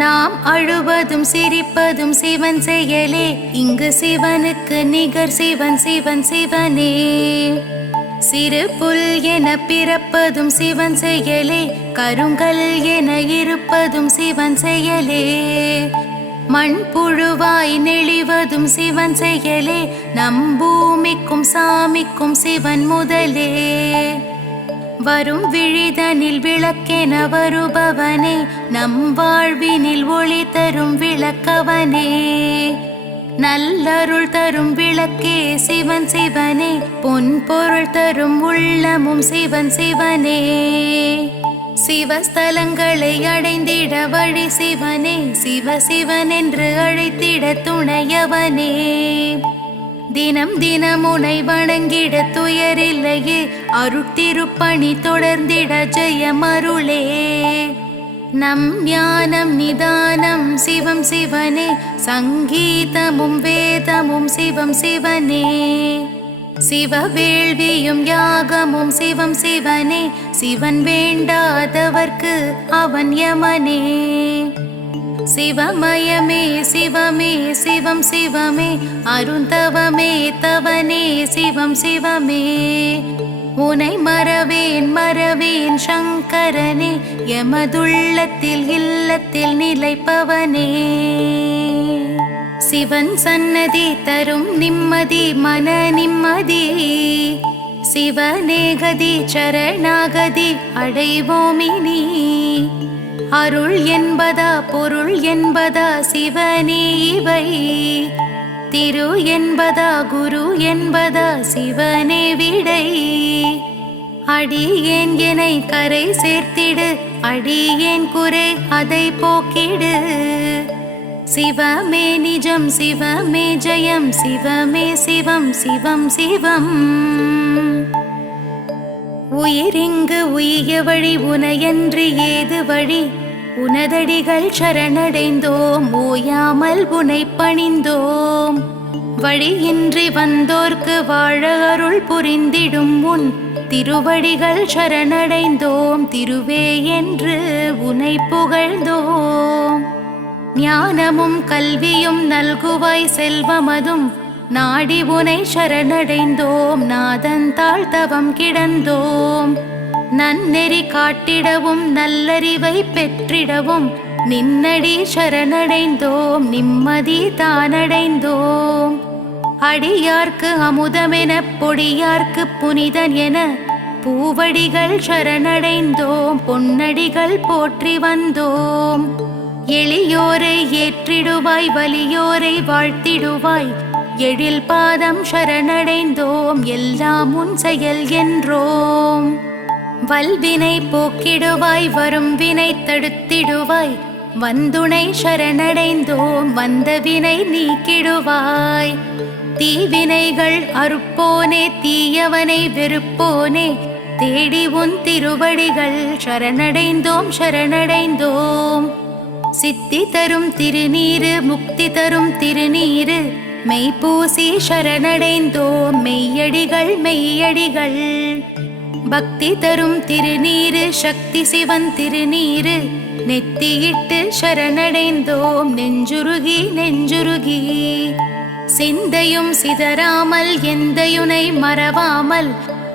நாம் அழுவதும் சிரிப்பதும் சிவன் செயலே இங்கு சிவனுக்கு நிகர் சிவன் சிவன் சிவனே சிறு புல் என பிறப்பதும் சிவன் செயலே கருங்கல் என இருப்பதும் சிவன் செயலே மண் புழுவாய் நெளிவதும் சிவன் செயலே நம் பூமிக்கும் சாமிக்கும் சிவன் முதலே வரும் விழிதனில் விளக்கென வருபவனே நம் வாழ்வினில் ஒளி தரும் விளக்கவனே நல்லருள் தரும் விளக்கே சிவன் சிவனே பொன் பொருள் தரும் உள்ளமும் சிவன் சிவனே சிவஸ்தலங்களை அடைந்திட வழி சிவனே சிவ சிவன் என்று அழைத்திட துணையவனே தினம் தினம் உனை வணங்கிட துயரில்லையே அருட்திருப்பணி தொடர்ந்திட ஜெயம் அருளே நம் ஞானம் நிதானம் சிவம் சிவனே சங்கீதமும் வேதமும் சிவம் சிவனே சிவ வேள்வியும் யாகமும் சிவம் சிவனே சிவன் வேண்டாதவர்க்கு அவன் யமனே சிவமயமே சிவமே சிவம் சிவமே அருந்தவமே தவனே சிவம் சிவமே உனை மறவேன் மறவேன் சங்கரனே எமதுள்ளத்தில் இல்லத்தில் நிலைப்பவனே சிவன் சன்னதி தரும் நிம்மதி மன நிம்மதி சிவனே கதி சரணாகதி அடைவோமினி அருள் என்பதா பொருள் என்பதா சிவனே இவை திரு என்பதா குரு என்பதா சிவனே விடை அடியேன் எனை கரை சேர்த்திடு அடியேன் குறை அதை போக்கிடு சிவமே நிஜம் சிவமே ஜெயம் சிவமே சிவம் சிவம் சிவம் உயிரிங்கு உய்ய வழி உனையன்றி ஏது வழி உனதடிகள் சரணடைந்தோம் ஓயாமல் உனை பணிந்தோம் வழியின்றி வந்தோர்க்கு வாழ அருள் புரிந்திடும் உன் திருவடிகள் சரணடைந்தோம் திருவே என்று உனை புகழ்ந்தோம் ஞானமும் கல்வியும் நல்குவாய் செல்வமதும் நாடி உனை சரணடைந்தோம் நாதன் தாழ்த்தவம் கிடந்தோம் நன்னெறி காட்டிடவும் நல்லறிவை பெற்றிடவும் நின்னடி சரணடைந்தோம் நிம்மதி தானடைந்தோம் அடியார்க்கு அமுதமென பொடியார்க்கு புனிதன் என பூவடிகள் சரணடைந்தோம் பொன்னடிகள் போற்றி வந்தோம் எளியோரை ஏற்றிடுவாய் வலியோரை வாழ்த்திடுவாய் எழில் பாதம் சரணடைந்தோம் எல்லாம் உன் செயல் என்றோம் வல்வினை போக்கிடுவாய் வரும் வினை தடுத்திடுவாய் வந்துணை சரணடைந்தோம் வந்த வினை நீக்கிடுவாய் தீவினைகள் அறுப்போனே தீயவனை வெறுப்போனே தேடி உன் திருவடிகள் சரணடைந்தோம் சரணடைந்தோம் சித்தி தரும் திருநீரு முக்தி தரும் திருநீரு மெய்ப்பூசி சரணடைந்தோம் மெய்யடிகள் மெய்யடிகள். பக்தி தரும் திருநீரு சக்தி சிவன் திருநீரு நெத்தியிட்டு சரணடைந்தோம் நெஞ்சுருகி நெஞ்சுருகி. சிந்தையும் சிதறாமல் எந்தையுனை மறவாமல்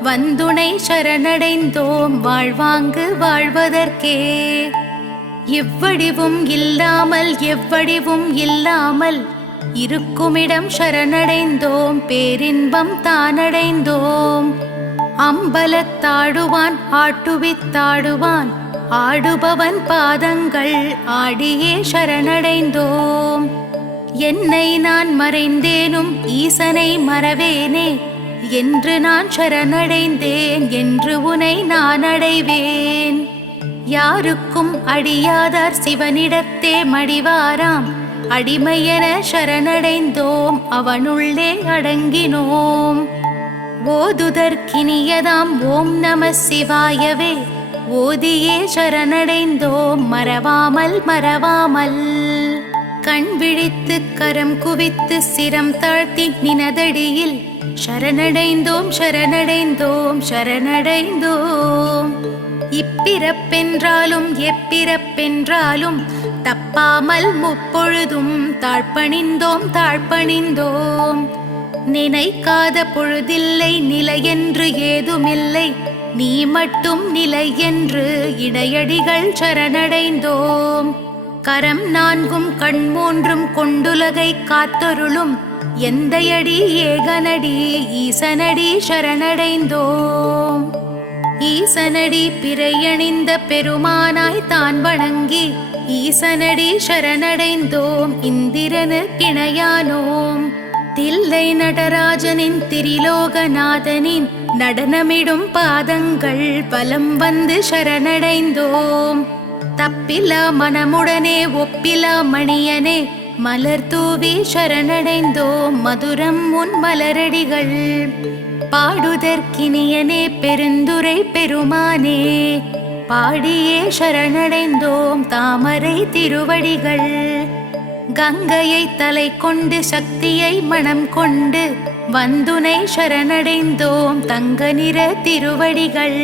வந்துனை சரணடைந்தோம் வாழ்வாங்கு வாழ்வதற்கே. எவ்வடிவும் இல்லாமல் எவ்வடிவும் இல்லாமல் இருக்குமிடம் சரணடைந்தோம் பேரின்பம் தானடைந்தோம். அம்பலத்தாடுவான் ஆட்டுவித்தாடுவான் ஆடுபவன் பாதங்கள் ஆடியே சரணடைந்தோம். என்னை நான் மறைந்தேனும் ஈசனை மறவேனே என்று நான் சரணடைந்தேன் என்று உனை நான் அடைவேன். யாருக்கும் அடியாதார் சிவனிடத்தே மடிவாராம் அடிமையென சரணடைந்தோம் அவனுள்ளே அடங்கினோம். ஓதுதற்கினியதாம் ஓம் நம சிவாயவே ஓதியே சரணடைந்தோம் மறவாமல் மறவாமல். கண் விழித்து கரம் குவித்து சிரம் தாழ்த்தி நினதடியில் சரணடைந்தோம் சரணடைந்தோம் சரணடைந்தோம். இப்பிறப்பென்றாலும் எப்பிறப்பென்றாலும் தப்பாமல் முப்பொழுதும் தாழ்பணிந்தோம் தாழ்பணிந்தோம். நினைக்காத பொழுதில்லை நிலையென்று ஏதுமில்லை நீ மட்டும் நிலை என்று இடையடிகள் சரணடைந்தோம். கரம் நான்கும் கண் மூன்றும் கொண்டுலகை காத்தொருளும் எந்தையடி ஏகனடி ஈசனடி சரணடைந்தோம். ஈசனடி பிறையணிந்த பெருமானாய் தான் வணங்கி ஈசனடி சரணடைந்தோம் இந்திரனு கிணையானோம். தில்லை நடராஜனின் திரிலோகநாதனின் நடனமிடும் பாதங்கள் பலம் வந்து சரணடைந்தோம். தப்பிலா மனமுடனே ஒப்பிலா மணியனே மலர் தூவி சரணடைந்தோம் மதுரம் உன் மலரடிகள். பாடுதற்கினியனே பெருந்துரை பெருமானே பாடியே சரணடைந்தோம் தாமரை திருவடிகள். கங்கையை தலை கொண்டு சக்தியை மனம் கொண்டு வந்துனை சரணடைந்தோம் தங்க நிற திருவடிகள்.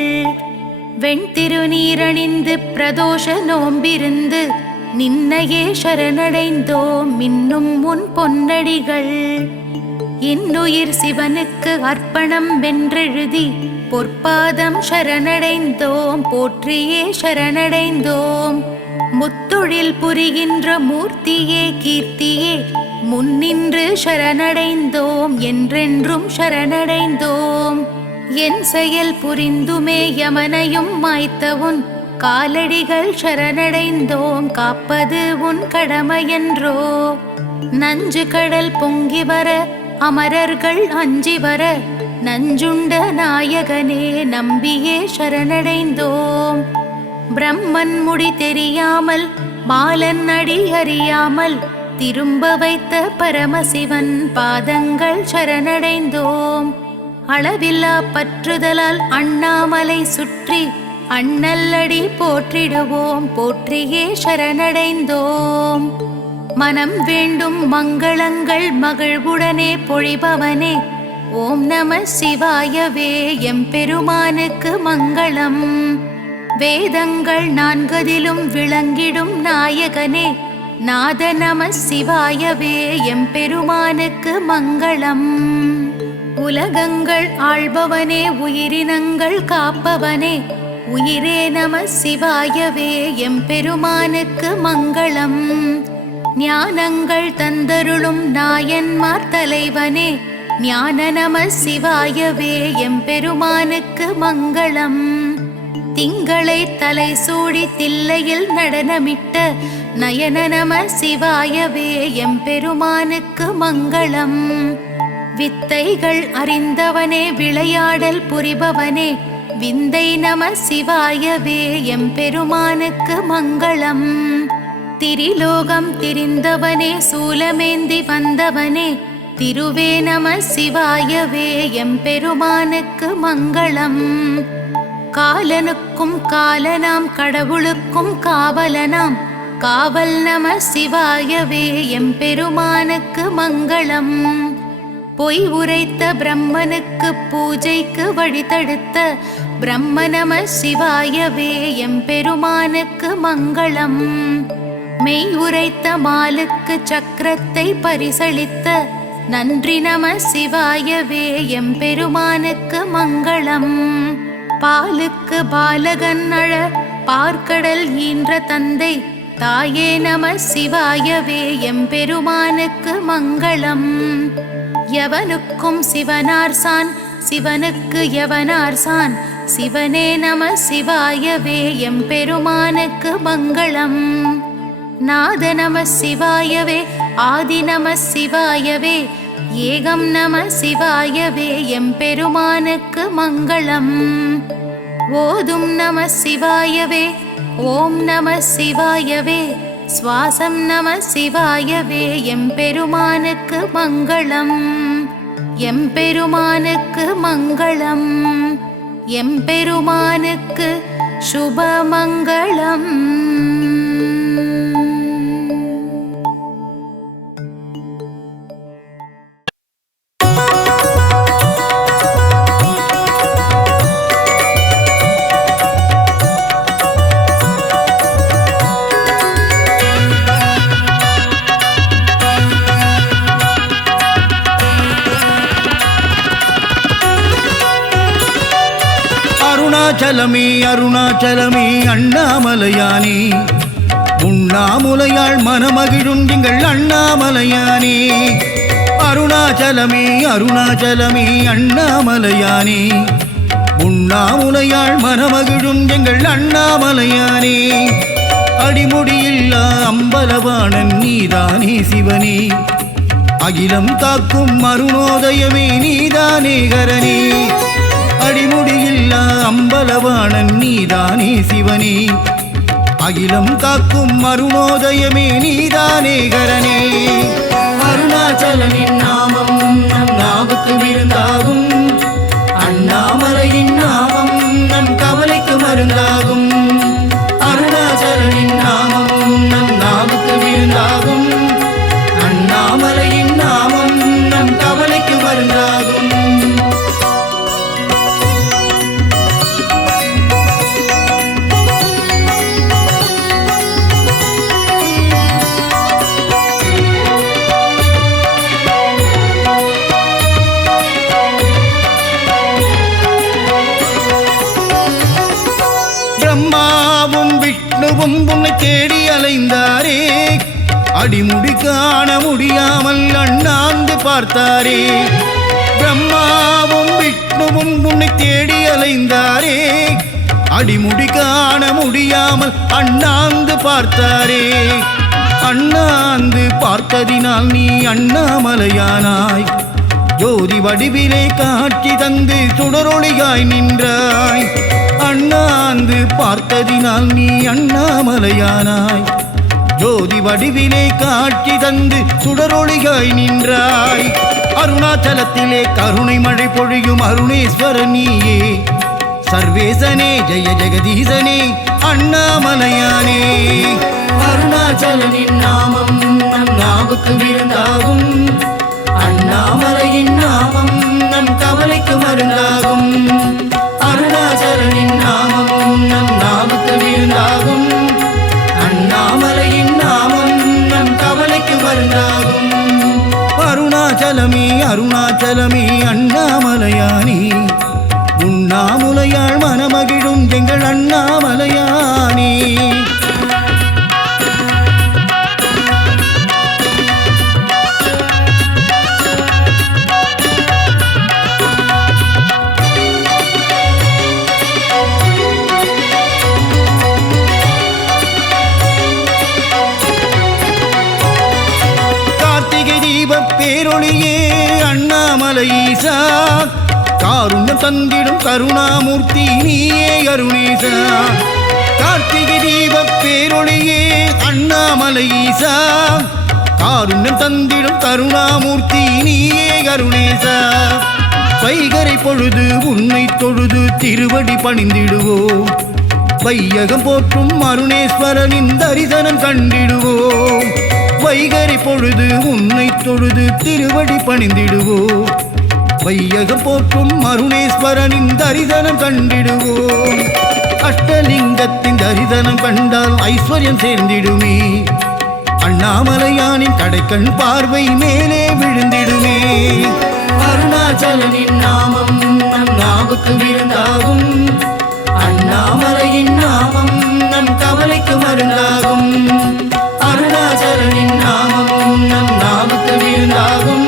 வெண்திருநீரணிந்து பிரதோஷ நோம்பிருந்து நின்னையே சரணடைந்தோம் மின்னும் உன் பொன்னடிகள். இன்னுயிர் சிவனுக்கு அர்ப்பணம் வென்றெழுதி பொற்பாதம் சரணடைந்தோம் போற்றியே சரணடைந்தோம். முத்தொழில் புரிகின்ற மூர்த்தியே கீர்த்தியே முன்னின்று சரணடைந்தோம் என்றென்றும் சரணடைந்தோம். என் செயல் புரிந்துமே யமனையும் மாய்த்தவுன் காலடிகள் சரணடைந்தோம் காப்பது உன் கடமையன்றோ. நஞ்சு கடல் பொங்கி வர அமரர்கள் அஞ்சி வர நஞ்சுண்ட நாயகனே நம்பியே சரணடைந்தோம். பிரம்மன் முடி தெரியாமல் பாலன் அடி அறியாமல் திரும்ப வைத்த பரமசிவன் பாதங்கள் சரணடைந்தோம். அளவில்லா பற்றுதலால் அண்ணாமலை சுற்றி அண்ணல்லடி போற்றிடுவோம் போற்றியே சரணடைந்தோம். மனம் வேண்டும் மங்களங்கள் மகிழ்வுடனே பொழிபவனே ஓம் நம சிவாயவே எம்பெருமானுக்கு மங்களம். வேதங்கள் நான்கதிலும் விளங்கிடும் நாயகனே நாத நம சிவாயவே எம்பெருமானுக்கு மங்களம். உலகங்கள் ஆள்பவனே உயிரினங்கள் காப்பவனே உயிரே நம சிவாயவே எம்பெருமானுக்கு மங்களம். ஞானங்கள் தந்தருளும் நாயன்மார் தலைவனே ஞான நம சிவாயவே எம்பெருமானுக்கு மங்களம். திங்களை தலை சூடி தில்லையில் நடனமிட்ட நயன நம சிவாயவே எம்பெருமானுக்கு மங்களம். வித்தைகள் அறிந்தவனே விளையாடல் புரிபவனே விந்தை நம சிவாயவே எம்பெருமானுக்கு மங்களம். திரிலோகம் திரிந்தவனே சூலமேந்தி வந்தவனே திருவே நம சிவாயவே எம்பெருமானுக்கு மங்களம். காலனுக்கும் காலனாம் கடவுளுக்கும் காவலனாம் காவல் நம சிவாயவே எம்பெருமானுக்கு மங்களம். பொய் உரைத்த பிரம்மனுக்கு பூஜைக்கு வழிதடுத்த பிரம்ம நம சிவாயவே எம்பெருமானுக்கு மங்களம். மெய் உரைத்த மாலுக்கு சக்கரத்தை பரிசளித்த நன்றி நம சிவாயவே எம்பெருமானுக்கு மங்களம். பாலுக்கு பாலகன் அழ பார்க்கடல் ஈன்ற தந்தை தாயே நம சிவாயவே எம்பெருமானுக்கு மங்களம். எவனுக்கும் சிவனார்சான் சிவனுக்கு எவனார்சான் சிவனே நம சிவாயவே எம்பெருமானுக்கு மங்களம். நாத நம சிவாயவே ஆதி நம சிவாயவே ஏகம் நம சிவாயவே எம்பெருமானுக்கு மங்களம். ஓதும் நம சிவாயவே ஓம் நம சிவாயவே சுவாசம் நம சிவாயவே எம்பெருமானுக்கு மங்களம். எம்பெருமானுக்கு மங்களம். எம்பெருமானுக்கு சுபமங்களம். அருணாச்சலமே அருணாச்சலமே அண்ணாமலையானே உண்ணாமுலையாள் மனமகிழும் எங்கள் அண்ணாமலையானே. அருணாச்சலமே அருணாச்சலமே அண்ணாமலையானே உண்ணாமுலையாள் மனமகிழும் எங்கள் அண்ணாமலையானே. அடிமுடியில்லா அம்பலவாணன் நீதானே சிவனே அகிலம் காக்கும் அருணோதயமே நீதானே கரனே. அடிமுடியில்லா அம்பலவாணன் நீதானே சிவனே அகிலம் காக்கும் அருணோதயமே நீதானே கரனே. அருணாச்சலனின் நாமம் நம் நாவுக்கு விருந்தாகும் அண்ணாமலையின் நாமம் நம் கவலைக்கு மருந்தாகும். அருணாச்சலனின் நாமம் நம் நாவுக்கு விருந்தாகும் அண்ணாமலையின் நாமம் நம் கவலைக்கு மருந்தாகும். பிரம்மாவும் விஷ்ணுவும் உன்னை தேடி அலைந்தாரே அடிமுடி காண முடியாமல் அண்ணாந்து பார்த்தாரே. பிரம்மாவும் விஷ்ணுவும் உன்னை தேடி அலைந்தாரே அடிமுடி காண முடியாமல் அண்ணாந்து பார்த்தாரே. அண்ணாந்து பார்த்ததினால் நீ அண்ணாமலையானாய் ஜோதி வடிவிலே காட்சி தந்து சுடரொளியாய் நின்றாய். அண்ணாந்து பார்த்ததினால் நீ அண்ணாமலையானாய் ஜோதி வடிவிலே காட்சி தந்து சுடரொளியாய் நின்றாய். அருணாச்சலத்திலே கருணை மழை பொழியும் அருணேஸ்வரனியே சர்வேசனே ஜெய ஜெகதீசனே அண்ணாமலையானே. அருணாச்சலனின் நாமம் நம் நாவுக்கு விருந்தாகும் அண்ணாமலையின் நாமம் நம் கவலைக்கு மருந்தாகும். அருணாச்சலனின் நாமம் நம் நாவுக்கு விருந்தாகும் அண்ணாமலையின் நாமம் நம் கவலைக்கு மருந்தாகும். அருணாச்சலமே அருணாச்சலமே அண்ணாமலையானே உண்ணாமுலையாள் மனமகிழும் எங்கள் அண்ணாமலையானே. பேரொளியே அண்ணாமலை ஈசா காருண்யம் தந்திடும் கருணாமூர்த்தி நீயே அருணேசா. கார்த்திகை தீப பேரொளியே அண்ணாமலை ஈசா காருண்யம் தந்திடும் கருணாமூர்த்தி நீயே அருணேசா. வைகரை பொழுது உன்னை தொழுது திருவடி பணிந்திடுவோம் வையகம் போற்றும் அருணேஸ்வரனின் தரிசனம் கண்டிடுவோம். வைகரை பொழுது உன்னை தொழுது திருவடி பணிந்திடுவோம். வையகம் போற்றும் அருணேஸ்வரனின் தரிசனம் கண்டிடுவோம். அஷ்டலிங்கத்தின் தரிசனம் கண்டால் ஐஸ்வர்யம் சேர்ந்திடுமே. அண்ணாமலையானின் கடைக்கண் பார்வை மேலே விழுந்திடுமே. அருணாச்சலனின் நாமம் நம் நாவுக்கு விருந்தாகும். அண்ணாமலையின் நாமம் நம் கவலைக்கு மருந்தாகும். அருணாச்சலனின் நாமம் நம் நாவுக்கு விருந்தாகும்.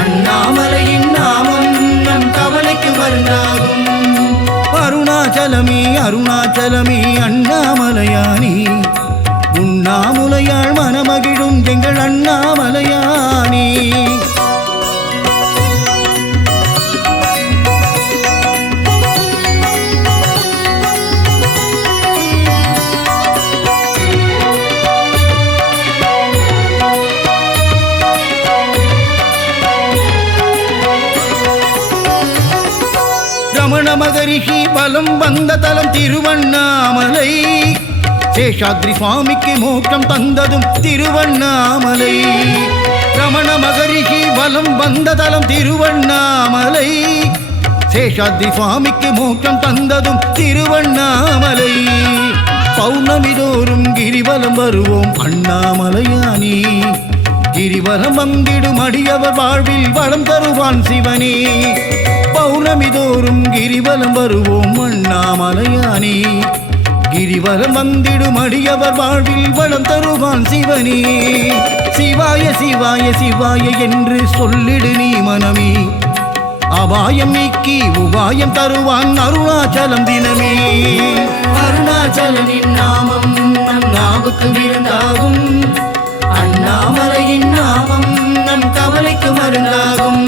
அண்ணாமலையின் நாமம் நம் கவலைக்கு மருந்தாகும். அருணாச்சலமே அருணாச்சலமே அண்ணாமலையானே, உண்ணாமுலையாள் மனமகிழும் எங்கள் அண்ணாமலையானே. ரமண மகரிஷி பலம் வந்த தலம் திருவண்ணாமலை. சேஷாத்ரி சுவாமிக்கு மோட்சம் தந்ததும் திருவண்ணாமலை. ரமண மகரிஷி பலம் வந்த தலம் திருவண்ணாமலை. சேஷாத்ரி சுவாமிக்கு மோட்சம் தந்ததும் திருவண்ணாமலை. பௌர்ணமி தோறும் கிரிவலம் வருவோம் அண்ணாமலையானே. கிரிவலம் வந்திடும் அடியவர் வாழ்வில் வளம் தருவான் சிவனே. பௌர்ணமி தோறும் கிரிவலம் வருவோம் அண்ணாமலையானே. கிரிவலம் வந்திடும் அடியவர் வாழ்வில் வளம் தருவான் சிவனே. சிவாய சிவாய சிவாய என்று சொல்லிடு நீ மனமே. அபாயம் நீக்கி உபாயம் தருவான் அருணாச்சலம் தினமே. அருணாச்சலனின் நாமம் நம் நாவுக்கு விருந்தாகும். அண்ணாமலையின் நாமம் நம் கவலைக்கு மருந்தாகும்.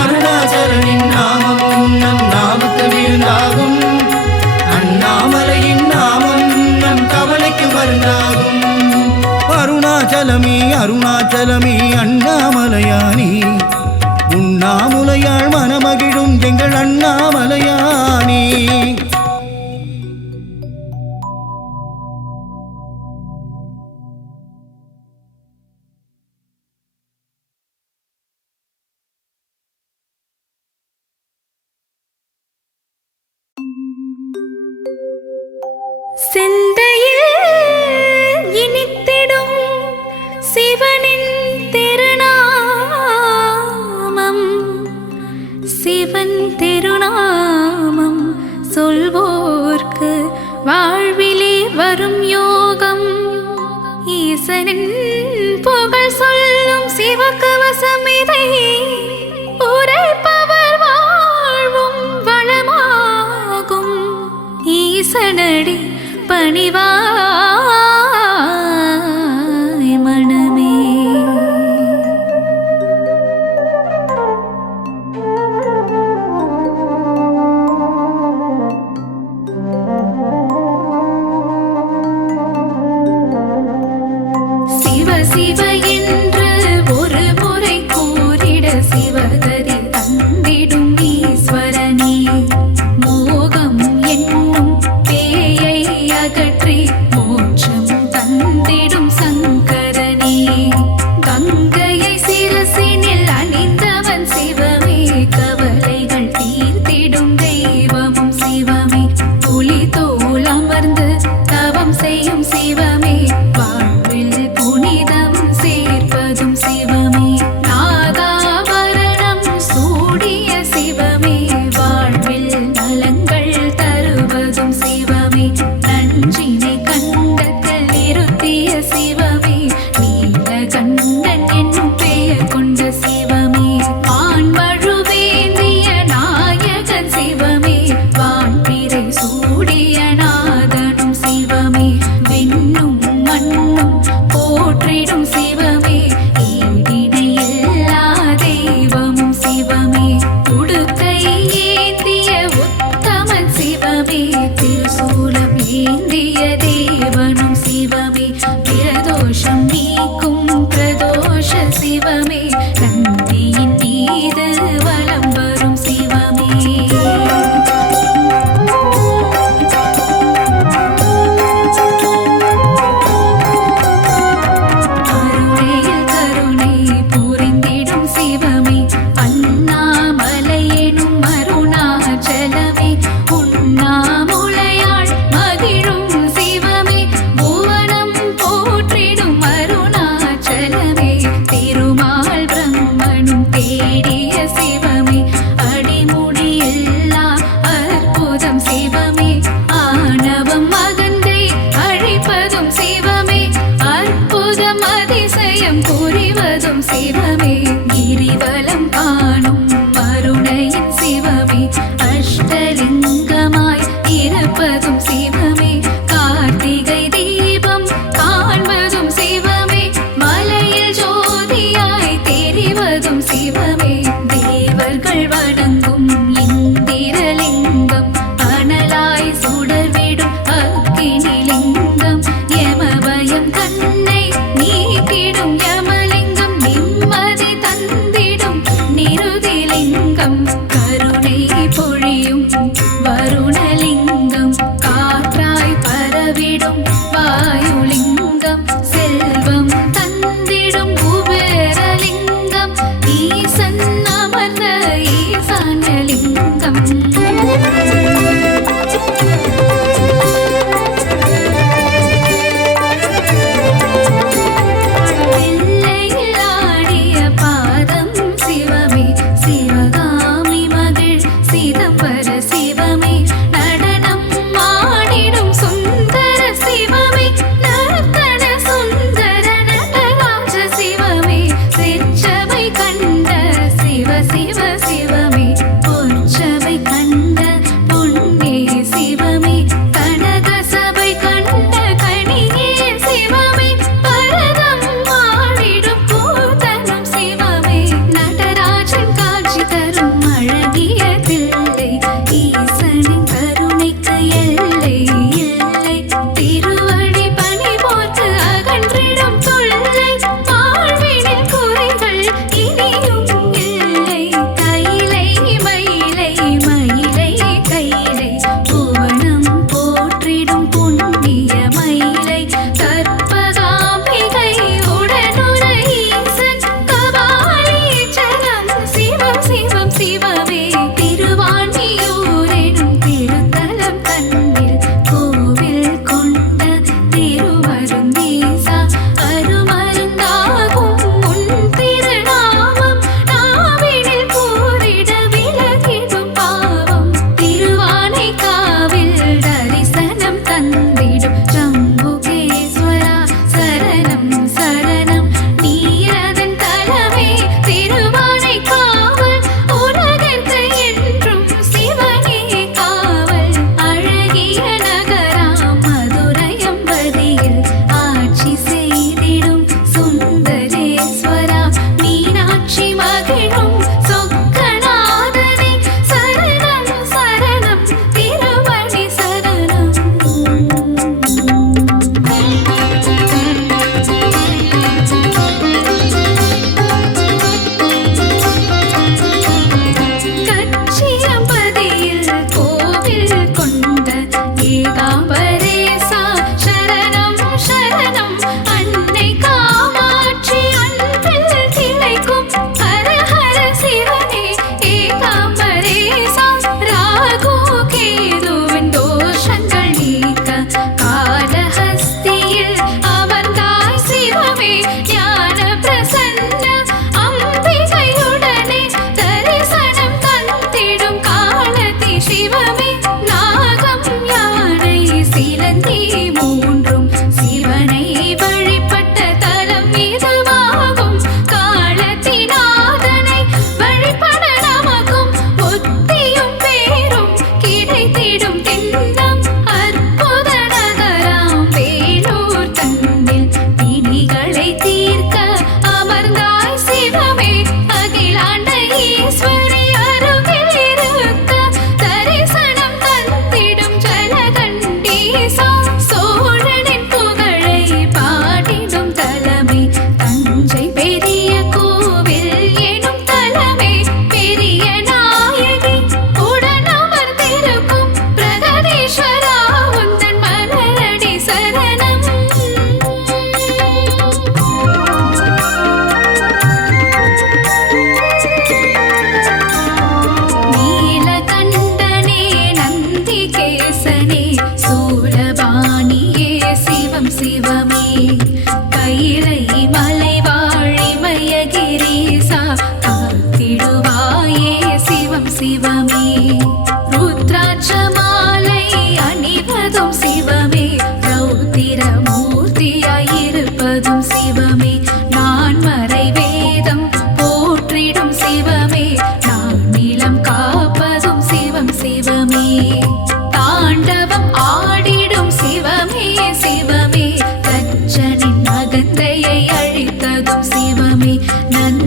அருணாச்சலனின் நாமம் நம் நாவுக்கு விருந்தாகும். அண்ணாமலையின் நாமம் நம் கவலைக்கு மருந்தாகும். அருணாச்சலமே அருணாச்சலமே அண்ணாமலையானே, உண்ணாமுலையாள் மனமகிழும் எங்கள் அண்ணாமலையானே. சிந்தையில் இனித்திடும் சிவனின் திருநாமம். சிவன் திருநாமம் சொல்வோர்க்கு வாழ்விலே வரும் யோகம். ஈசனின் புகழ் சொல்லும் சிவகவசம் இதை உரைப்பவர் வாழ்வும் வளமாகும். ஈசனடி பணிவாய் மனமே. சிவ சிவ என்று ஒரு முறை கூறிட சிவகதி தந்திடும் ஈஸ்வரனே. மோகம் என்னும் பேயை அகற்றி மோட்சம் தந்திடும் சங்கரனே. கங்கையை சிரசினில் அணிந்தவன் சிவமே. கவலைகள் தீர்த்திடும் தெய்வமும் சிவமே. புலி தோல் அமர்ந்து தவம் செய்யும் சிவமே. வாழ்வில் புனிதம் சேர்ப்பதும் சிவமே. நாகாபரணம் சூடிய சிவமே. வாழ்வில் நலங்கள் தருவதும் சிவமே. நஞ்சினை கண்டத்தில் நிறுத்திய சிவமே. நீலகண்டன் என்னும் பெயர் கொண்ட சிவமே. ஆண்மழுவேந்திய நாயகன் சிவமே. வான்பிறை சூடிய நாதனும் சிவமே. விண்ணும் மண்ணும் போற்றிடும் சிவமே. ஈடிணையில்லா தெய்வமும் சிவமே. உடுக்கை ஏந்திய உத்தமன் சிவமே. திருசூலம் ஏந்திய தேவனும் சிவமே. பிரதோஷம் நீக்கும் பிரதோஷ சிவமே. நந்தியின் மீது வலம் வரும் சிவமே. தீர்ப்பதும் சிவமே கிரிவலம் காணும் மருணையின் சிவமே அஷ்டலிங்கமாய் இருப்பதும் சிவமே கார்த்திகை தீபம் காண்பதும் சிவமே மலையில் ஜோதியாய் தெரிவதும் சிவமே தேவர்கள் வணங்கும் இந்திரலிங்கம் அனலாய் சுடர்விடும் அக்கினிலிங்கம் யமபயம் தன்னை நீக்கிடும் யமலிங்கம் நிம்மதி தந்திடும் நிருதி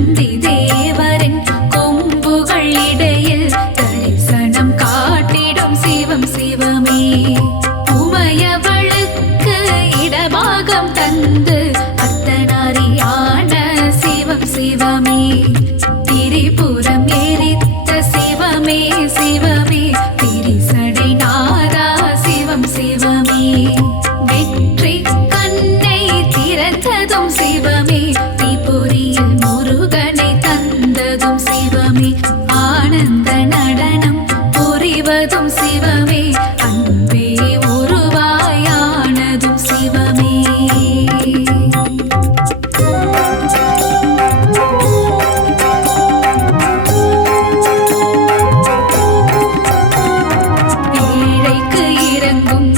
நந்தி தேவரின் கொம்புகள் இடையில் தரிசனம் காட்டிடும் சிவம் சிவமே. உமையவளுக்கு இடபாகம் தந்து அர்த்தநாரியான சிவம் சிவமே. திரிபுரம் எரித்த சிவமே சிவமே, திரிசடை நாதா சிவம் சிவமே. வெற்றி கண்ணை திறந்ததும் சிவமே, தீபொறியில் முருகனை தந்ததும் சிவமே. ஆனந்த நடனம் புரிவதும் சிவமே, அன்பே உருவாயானதும் சிவமே. ஏழைக்கு இறங்கும்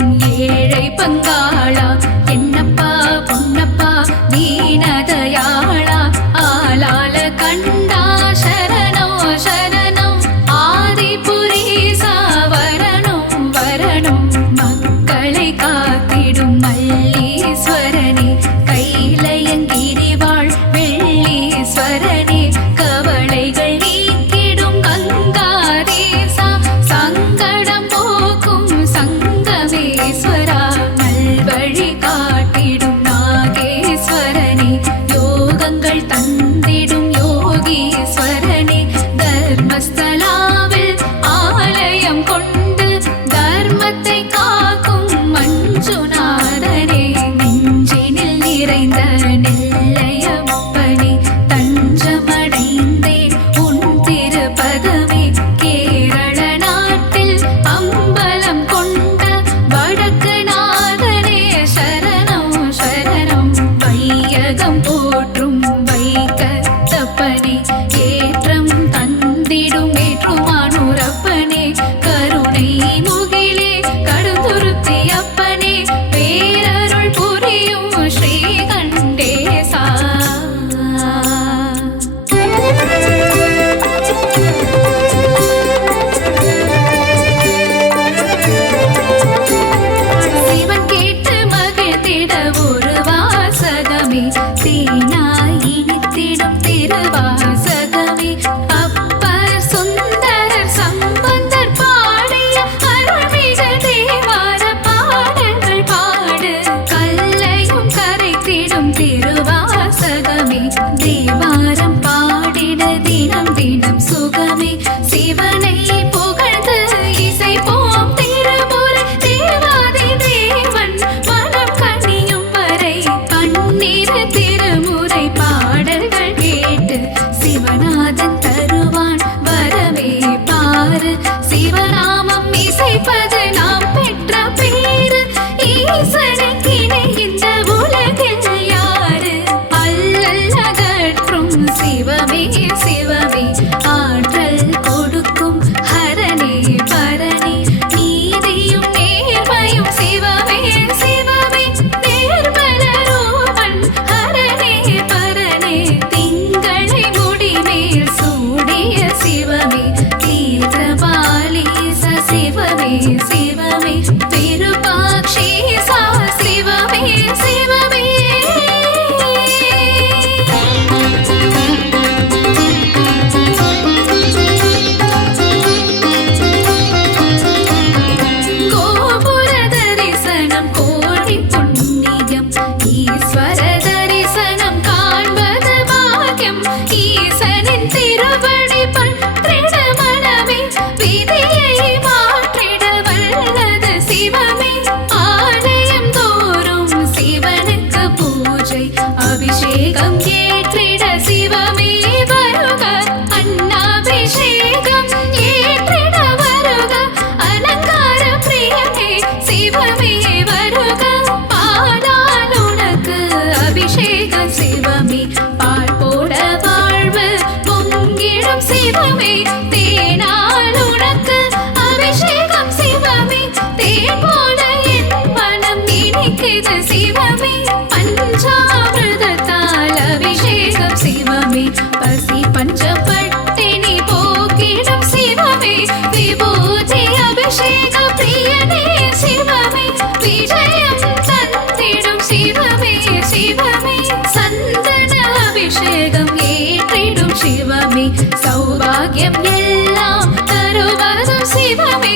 ஏழை பங்காளா, என்னப்பா பொன்னப்பா தீனதயாளா, ஆளாள கண்டா சரணோ சரணம், ஆதிபுரீசா வரணும் வரணும். மக்களை காத்திடும் மல்லீஸ்வரனே, கைலயங்கிரிவாழ் வெள்ளீஸ்வரனே, கவலைகள் நீக்கிடும் கங்காதேசா, சங்கடம் போக்கும் சங்கமேஸ்வரா, நல்வழி காட்டிடும் நாகேஸ்வரனே, யோகங்கள் தந்திடும் யோகீஸ்வரனே, தர்மஸ்தலாவில் ஆலயம் கொண்டு தர்மத்தை காக்கும் மஞ்சுநாதனே, நெஞ்சினில் நிறைந்த நெல்லையப்பனே, தஞ்சமடைந்தேன் உன் திருப்பதமே. கேரள நாட்டில் அம்பலம் கொண்ட வடக்கு நாதனே சரணம் சரணம். வையகம் போற்றும் வைக்கத்தப்பனே, ஏற்றம் தந்திடும் ஏற்றுமானூரப்பனே, கருணை முகிலே கடுந்துருத்தி அப்பனே, பேரருள் புரியும் ஸ்ரீகண்டேசா. சிவன் கேட்டு மகிழ்ந்திட ஒரு வாசகமே, தேனாய் இனித்திடும் திருவாசகமே. அப்பர் சுந்தரர் சம்பந்தர் பாடிய அருள்மிகு தேவார பாடல்கள் பாடு, கல்லையும் கரைத்திடும் திருவாசகமே. தேவாரம் பாடிட தினம் தினம் சுகமே, சிவனை புகழ்ந்து இசைப்போம் திருமுறை, தேவாதி தேவன் மனம் கனியும் வரை பன்னிரு திருமுறை பாடல்கள் கேட்டு சிவநாதன் தருவான் வரவே பாரு. சிவநாமம் இசைப்பது நாம் பெற்ற பேரு, ஈசனுக்கு இணை இந்த உலகில் யாரு? அல்லல் அகற்றும் சிவமே சிவமே, ஆற்றல் கொடுக்கும் ஹரனே பரனே, நீதியும் நேர்மையும் சிவமே சிவமே, நேர்மலரூபன் ஹரனே பரனே, திங்களை முடிமேல் சூடிய சிவமே, தீர்த்தபாலீச சிவமே சிவமே, விருபாக்ஷீசா சிவமே சிவமே. கோபுர தரிசனம் கோடி புண்ணியம், ஈஸ்வர தரிசனம் காண்பது பாக்கியம், ஈசனின் திருவடி பற்றிட மனமே, விதியை மாற்றிட வல்லது சிவமே. ஆலயம் தோறும் சிவனுக்கு பூஜை அபிஷேகம் ஏற்றிட சிவமே வருக, அன்னாபிஷேகம் ஏற்றிட வருக, அலங்கார பிரியனே சிவமே வருக. பாடால் உனக்கு அபிஷேகம் சிவமே, பால் போட வாழ்வு பொங்கிடும் சிவமே, தேனால் உனக்கு அபிஷேகம் சிவமே, தேன் போல என் மனம் இனிக்குது சிவமே, பஞ்சாமிர்தத்தால் அபிஷேகம் சிவமே, பசி பஞ்சப்பட்டினி போக்கிடும் சிவமே, விபூதி அபிஷேக பிரியனே சிவமே, விஜயம் தந்திடும் சிவமே சிவமே, சந்தன அபிஷேகம் ஏற்றிடும் சிவமே சௌபாகியம் எல்லாம் தருவதும் சிவமே